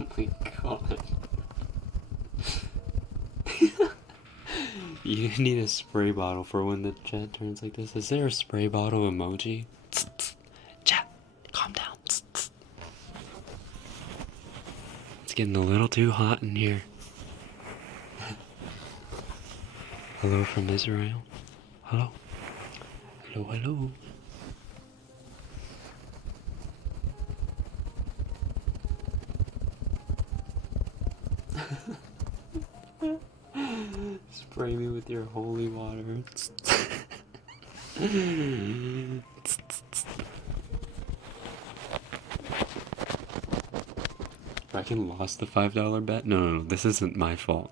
Oh my God. You need a spray bottle for when the chat turns like this. Is there a spray bottle emoji? Chat, calm down. It's getting a little too hot in here. Hello from Israel. Hello. Hello, hello. Spray me with your holy water. Rekken lost the $5 bet? No, this isn't my fault.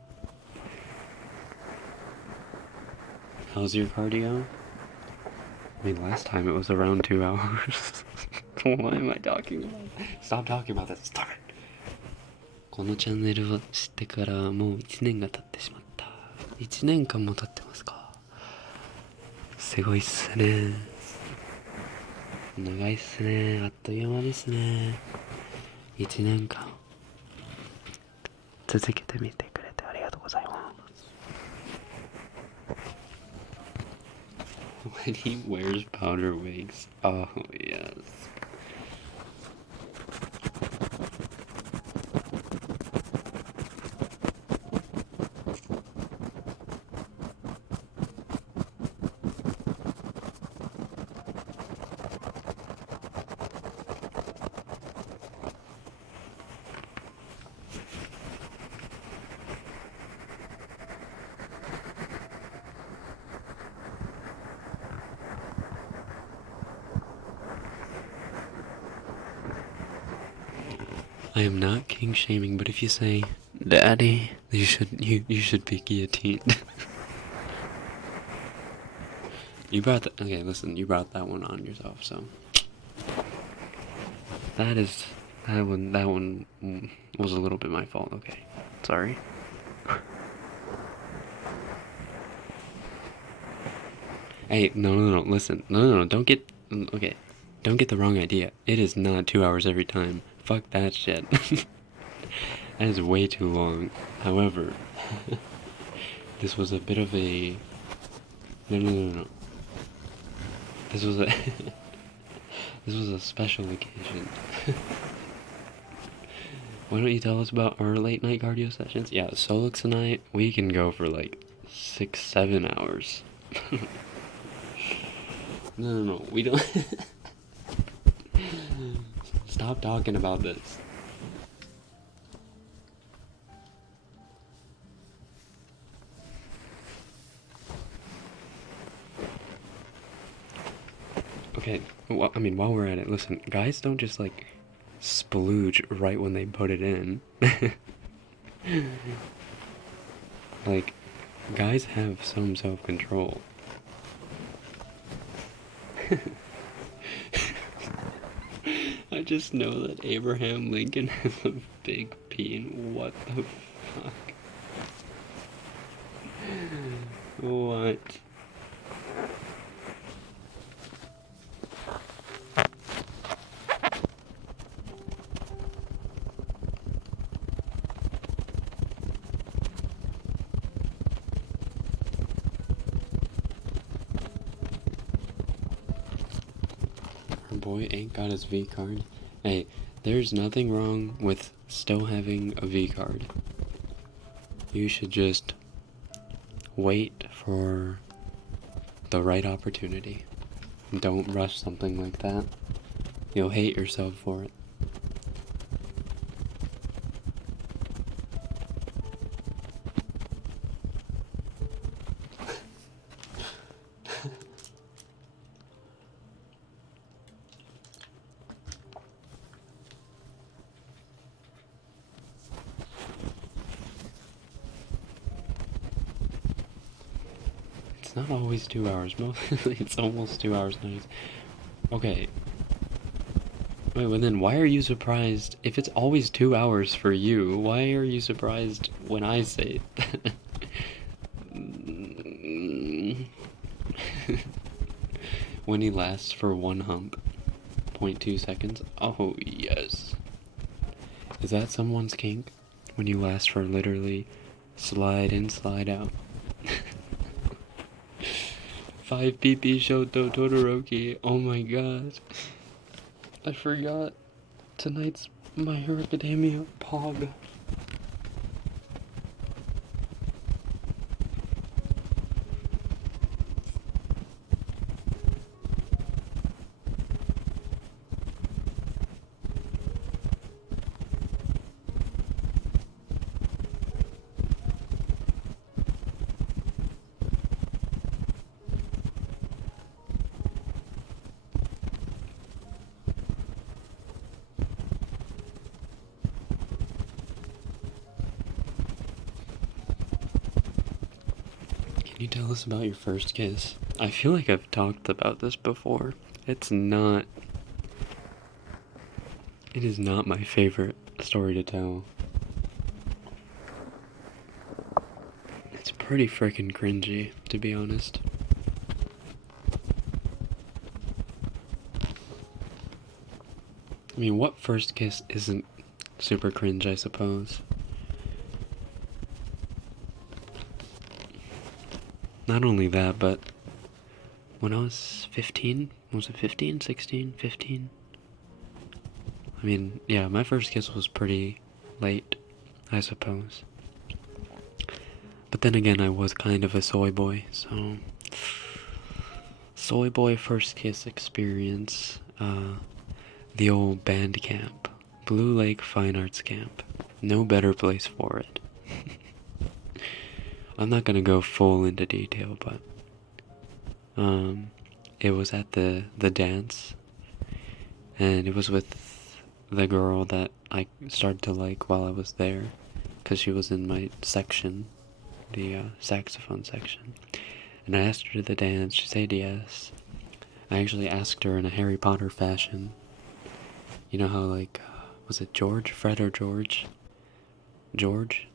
How's your cardio? I mean, last time it was around 2 hours. Why am I talking about it? Stop talking about that. Stop it. このチャンネルを知ってからもう1年が経ってしまった。1年間も経ってますか。すごいっすね。長いっすね。あっという間ですね。1年間続けてみてくれてありがとうございます。When he wears powder wigs. Oh, yes. I am not king shaming, but if you say daddy, you should be guillotined. You brought that. Okay, listen, you brought that one on yourself, so that one was a little bit my fault. Okay, sorry. Hey, no, listen, no, don't get the wrong idea. It is not 2 hours every time. Fuck that shit. That is way too long. However, this was a bit of a... No. This was a... This was a special occasion. Why don't you tell us about our late night cardio sessions? Yeah, Solix and I, we can go for like 6-7 hours. No, we don't... Stop talking about this. Okay, well, I mean, while we're at it, listen, guys don't just, like, splooge right when they put it in. Like, guys have some self-control. I just know that Abraham Lincoln has a big peen. What the fuck? What? Our boy ain't got his V card. Hey, there's nothing wrong with still having a V card. You should just wait for the right opportunity. Don't rush something like that. You'll hate yourself for it. It's not always 2 hours. Mostly it's almost 2 hours nights. Okay. Wait, well then why are you surprised? If it's always 2 hours for you, why are you surprised when I say it? When he lasts for one hump. 0.2 seconds. Oh, yes. Is that someone's kink? When you last for literally slide in, slide out. 5 PP Shoto Todoroki. Oh my god. I forgot. Tonight's My Hero Academia Pog. Can you tell us about your first kiss? I feel like I've talked about this before. It's not. It is not my favorite story to tell. It's pretty freaking cringy, to be honest. I mean, what first kiss isn't super cringe, I suppose? Not only that, but when I was 15, was it 15, 16, 15? I mean, yeah, my first kiss was pretty late, I suppose. But then again, I was kind of a soy boy, so... Soy boy first kiss experience, the old band camp. Blue Lake Fine Arts Camp. No better place for it. I'm not gonna go full into detail, but... it was at the dance, and it was with the girl that I started to like while I was there, because she was in my section, the saxophone section. And I asked her to the dance, she said yes. I actually asked her in a Harry Potter fashion. You know how, like, was it George? Fred or George? George?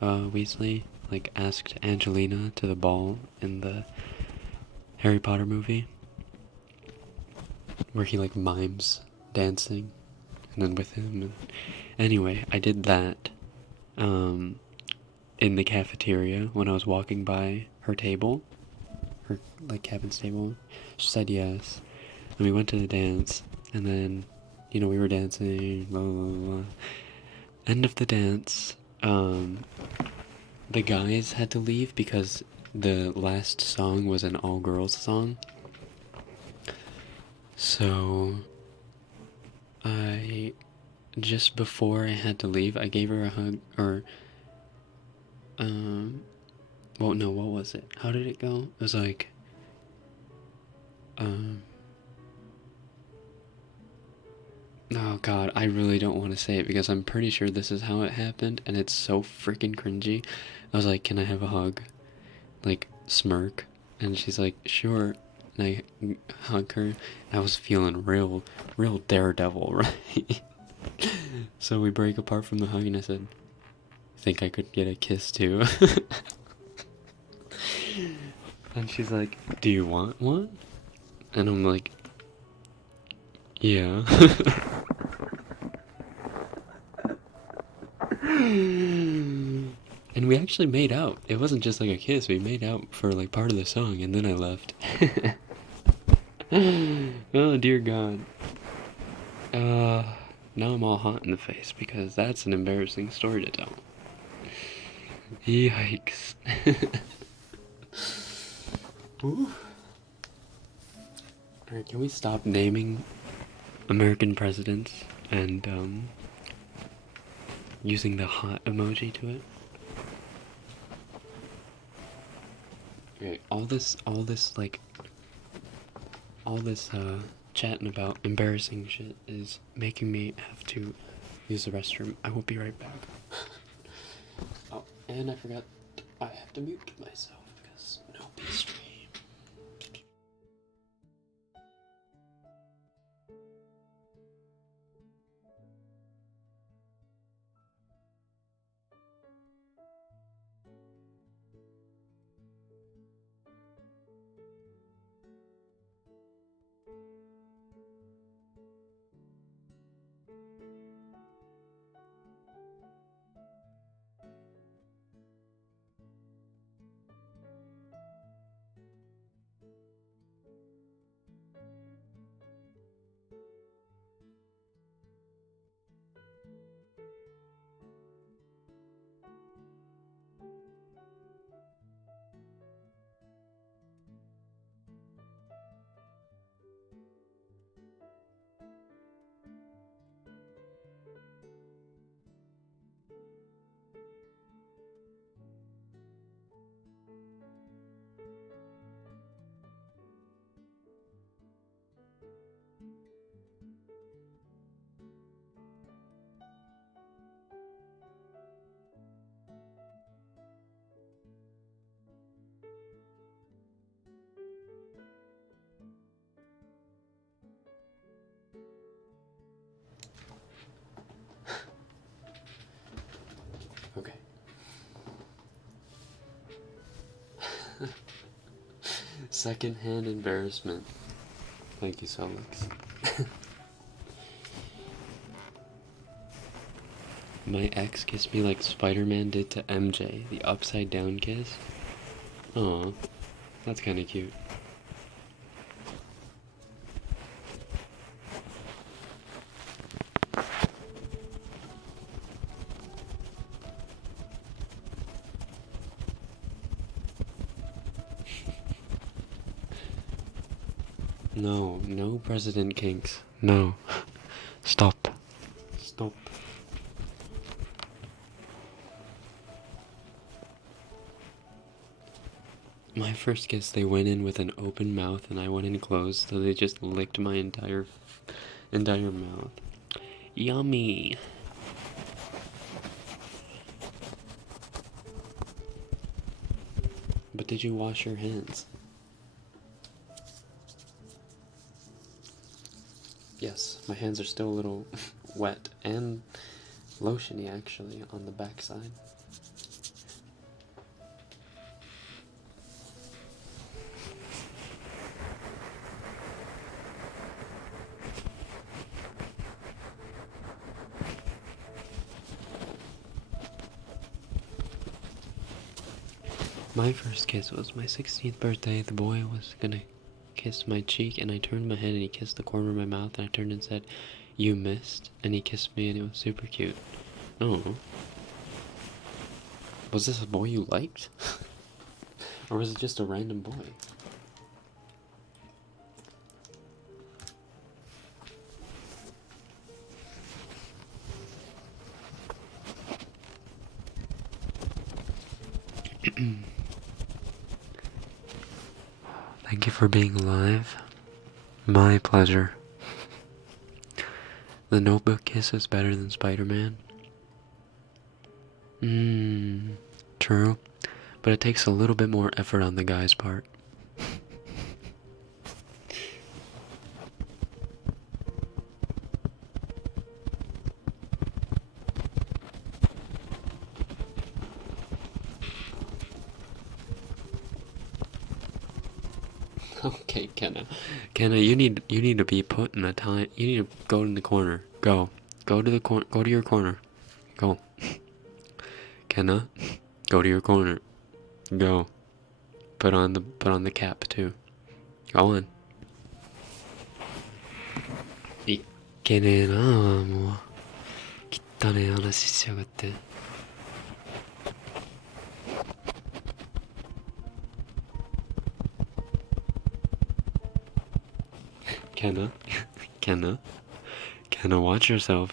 Weasley, like, asked Angelina to the ball in the Harry Potter movie, where he, like, mimes dancing, and then with him, and... Anyway, I did that, in the cafeteria when I was walking by her table, her, like, cabin's table. She said yes, and we went to the dance, and then, you know, we were dancing, blah, blah, blah. End of the dance, the guys had to leave because the last song was an all-girls song. So, just before I had to leave, I gave her a hug, or, well, no, what was it? How did it go? It was like, oh god, I really don't want to say it because I'm pretty sure this is how it happened, and it's so freaking cringy. I was like, can I have a hug? Like, smirk. And she's like, sure. And I hug her. I was feeling real daredevil, right? So we break apart from the hug, and I said, think I could get a kiss too? And she's like, do you want one? And I'm like, yeah. And we actually made out. It wasn't just like a kiss, we made out for like part of the song, and then I left. Oh dear god. Now I'm all hot in the face because that's an embarrassing story to tell. Yikes. Alright, can we stop naming American presidents and using the hot emoji to it? Okay, all this chatting about embarrassing shit is making me have to use the restroom. I will be right back. Oh, and I forgot, I have to mute myself because no stream. Secondhand embarrassment. Thank you, Solix. My ex kissed me like Spider-Man did to MJ, the upside down kiss. Aw, that's kinda cute. No, no President Kinks. No. Stop. Stop. My first kiss, they went in with an open mouth and I went in closed, so they just licked my entire mouth. Yummy. But did you wash your hands? Yes, my hands are still a little wet and lotiony actually on the backside. My first kiss was my 16th birthday. The boy was gonna kiss my cheek, and I turned my head and he kissed the corner of my mouth, and I turned and said, "You missed," and he kissed me, and it was super cute. Oh. Was this a boy you liked? Or was it just a random boy? Thank you for being alive. My pleasure. The Notebook kiss is better than Spider-Man. True. But it takes a little bit more effort on the guy's part. Okay, Kenna. Kenna, you need to be put in a time. You need to go in the corner. Go to the corner. Go to your corner. Go. Kenna, go to your corner. Go. Put on the cap too. Go on. いけねえなあ、もう。汚ねえ話しやがって。Kenna, Kenna, Kenna, watch yourself.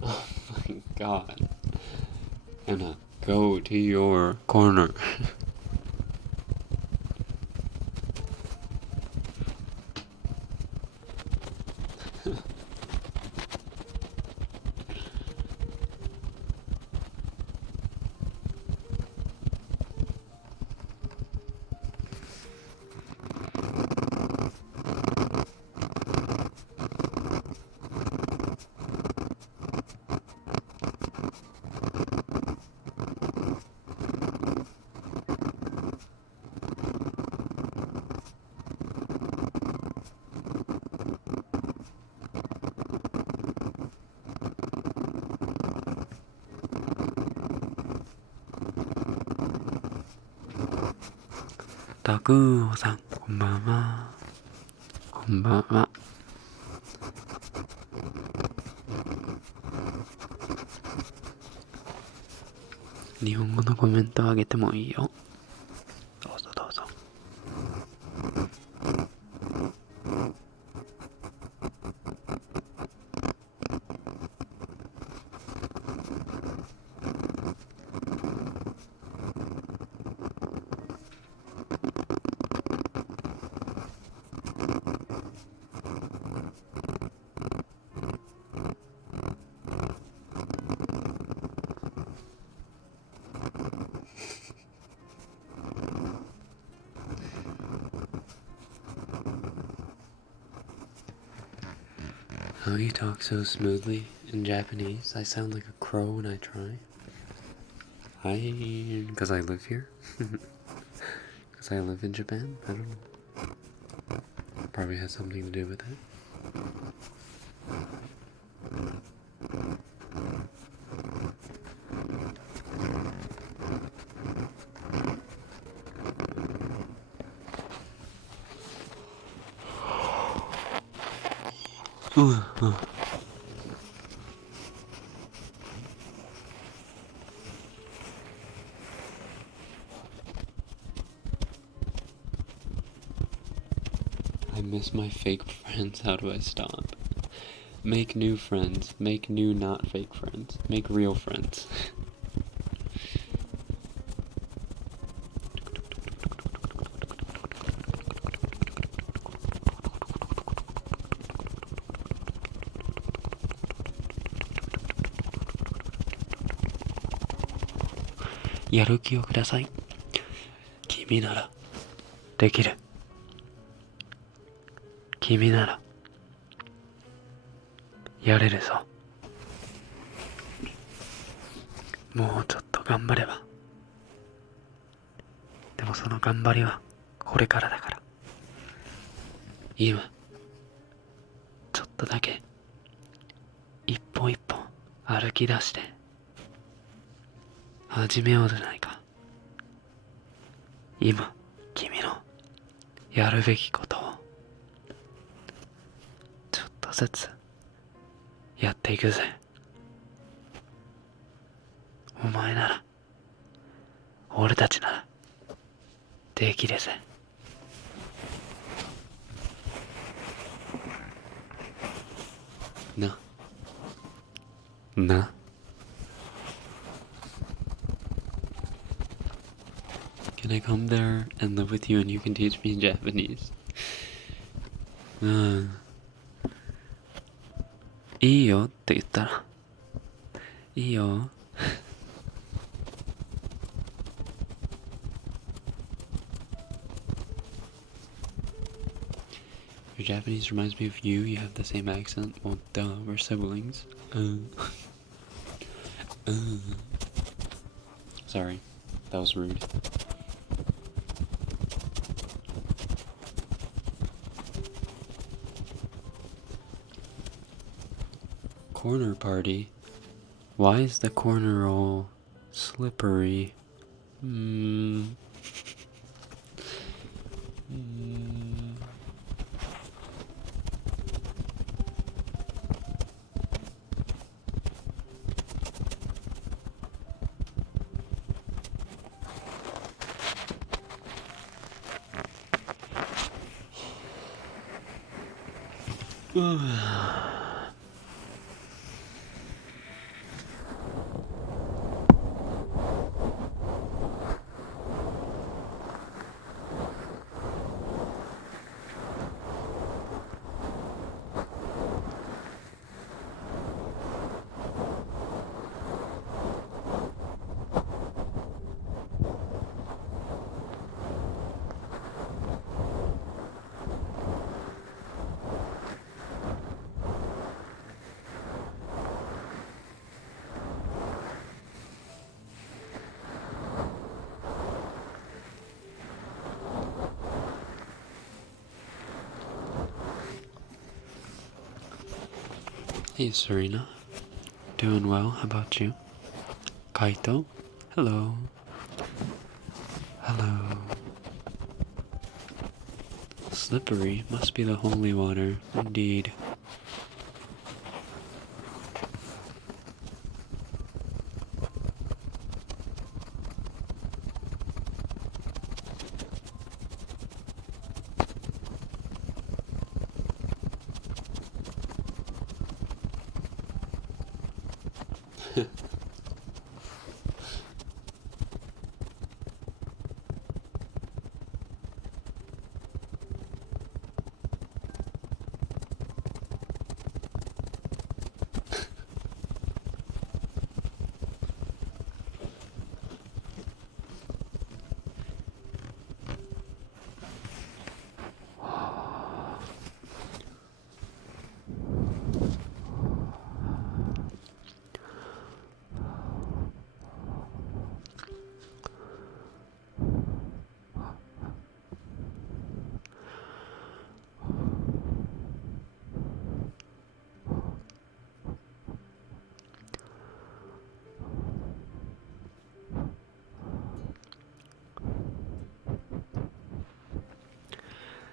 Oh my god. Kenna, go to your corner. Takuさん、こんばんは。こんばんは。日本語のコメントあげてもいいよ。どうぞどうぞ。Oh, you talk so smoothly in Japanese. I sound like a crow when I try. Because I live here. Because I live in Japan. I don't know. Probably has something to do with it. I miss my fake friends. How do I stop? Make new friends. Make new not fake friends. Make real friends. Yarukiをください。君ならできる。君ならやれるぞ。もうちょっと頑張れば。でもその頑張りはこれからだから。今ちょっとだけ一歩一歩歩き出して始めようじゃないか。今君のやるべきことをちょっとずつやっていくぜ。お前なら俺たちならできるぜ。な。Can I come there and live with you and you can teach me Japanese? いいよって言ったらいいよ。Your Japanese reminds me of you. You have the same accent. Well, duh, we're siblings. Sorry, that was rude. Corner party? Why is the corner all slippery? Hey Serena, doing well, how about you? Kaito, hello. Hello. Slippery, must be the holy water, indeed.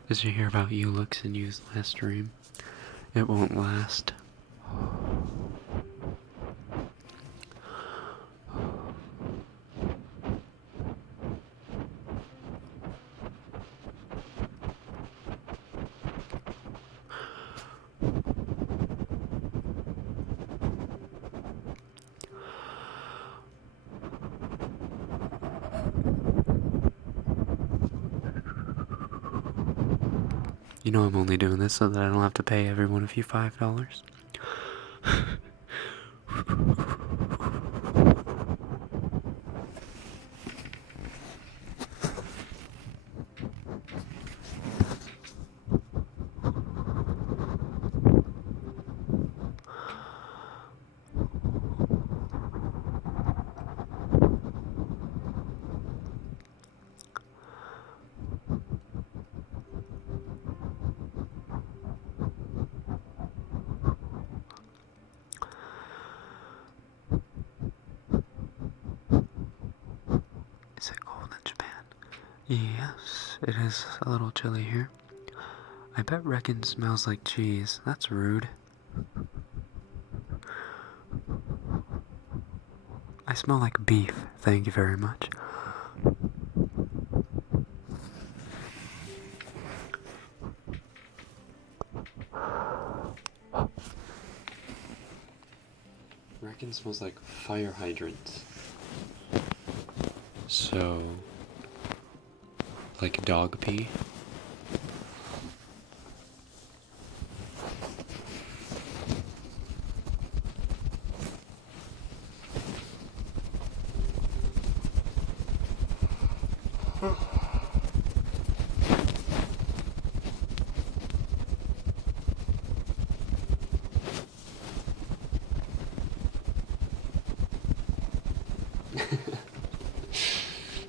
Did you hear about Ulux and U's last stream? It won't last. You know I'm only doing this so that I don't have to pay every one of you $5. Is it cold in Japan? Yes, it is a little chilly here. I bet Rekken smells like cheese. That's rude. I smell like beef, thank you very much. Rekken smells like fire hydrants. So, like dog pee.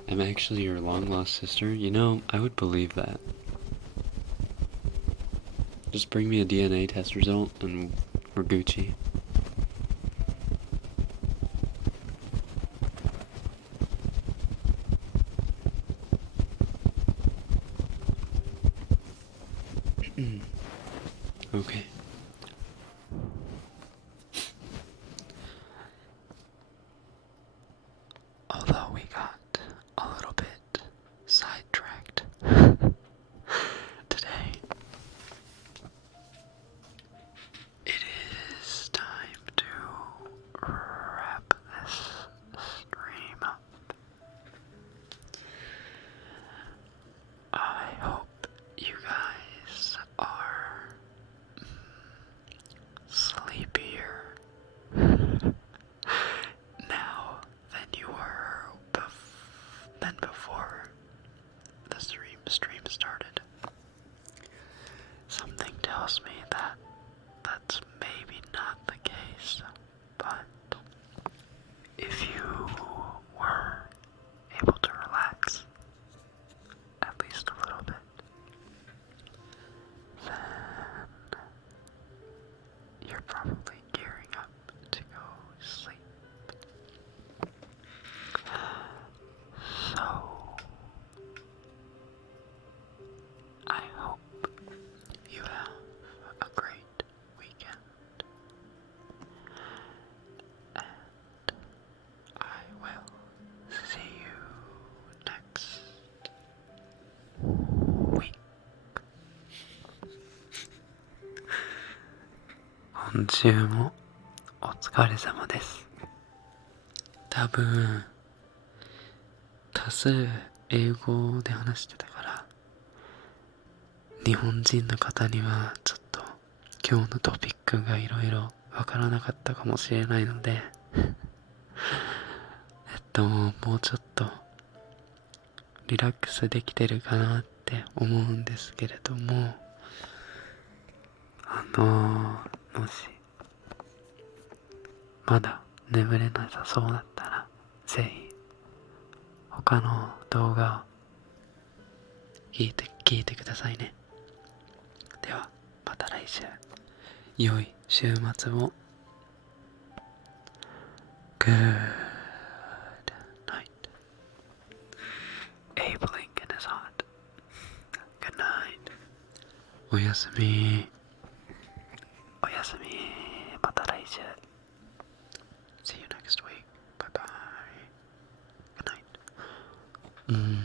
I'm actually your long-lost sister? You know, I would believe that. Just bring me a DNA test result and we're Gucci. Okay. Although we got a little bit sidetracked today, it is time to wrap this stream up. I hope you guys are sleepier now than you were than before the stream started. Something tells me that that's maybe not the case, but if you were able to relax at least a little bit, then you're probably gearing up to go sleep. So, I hope you have a great weekend, and I will see you next week. 今週もお疲れ様です。多分多数英語で話してたから日本人の方にはちょっと今日のトピックがいろいろわからなかったかもしれないのでもうちょっとリラックスできてるかなって思うんですけれども、もしまだ眠れなさそうだったらぜひ他の動画を聞いてくださいね。ではまた来週、良い週末を。Good night. Abe Lincoln is hot. Good night. oyasumi. Oyasumi. Mata laiju. See you next week. Bye bye. Good night.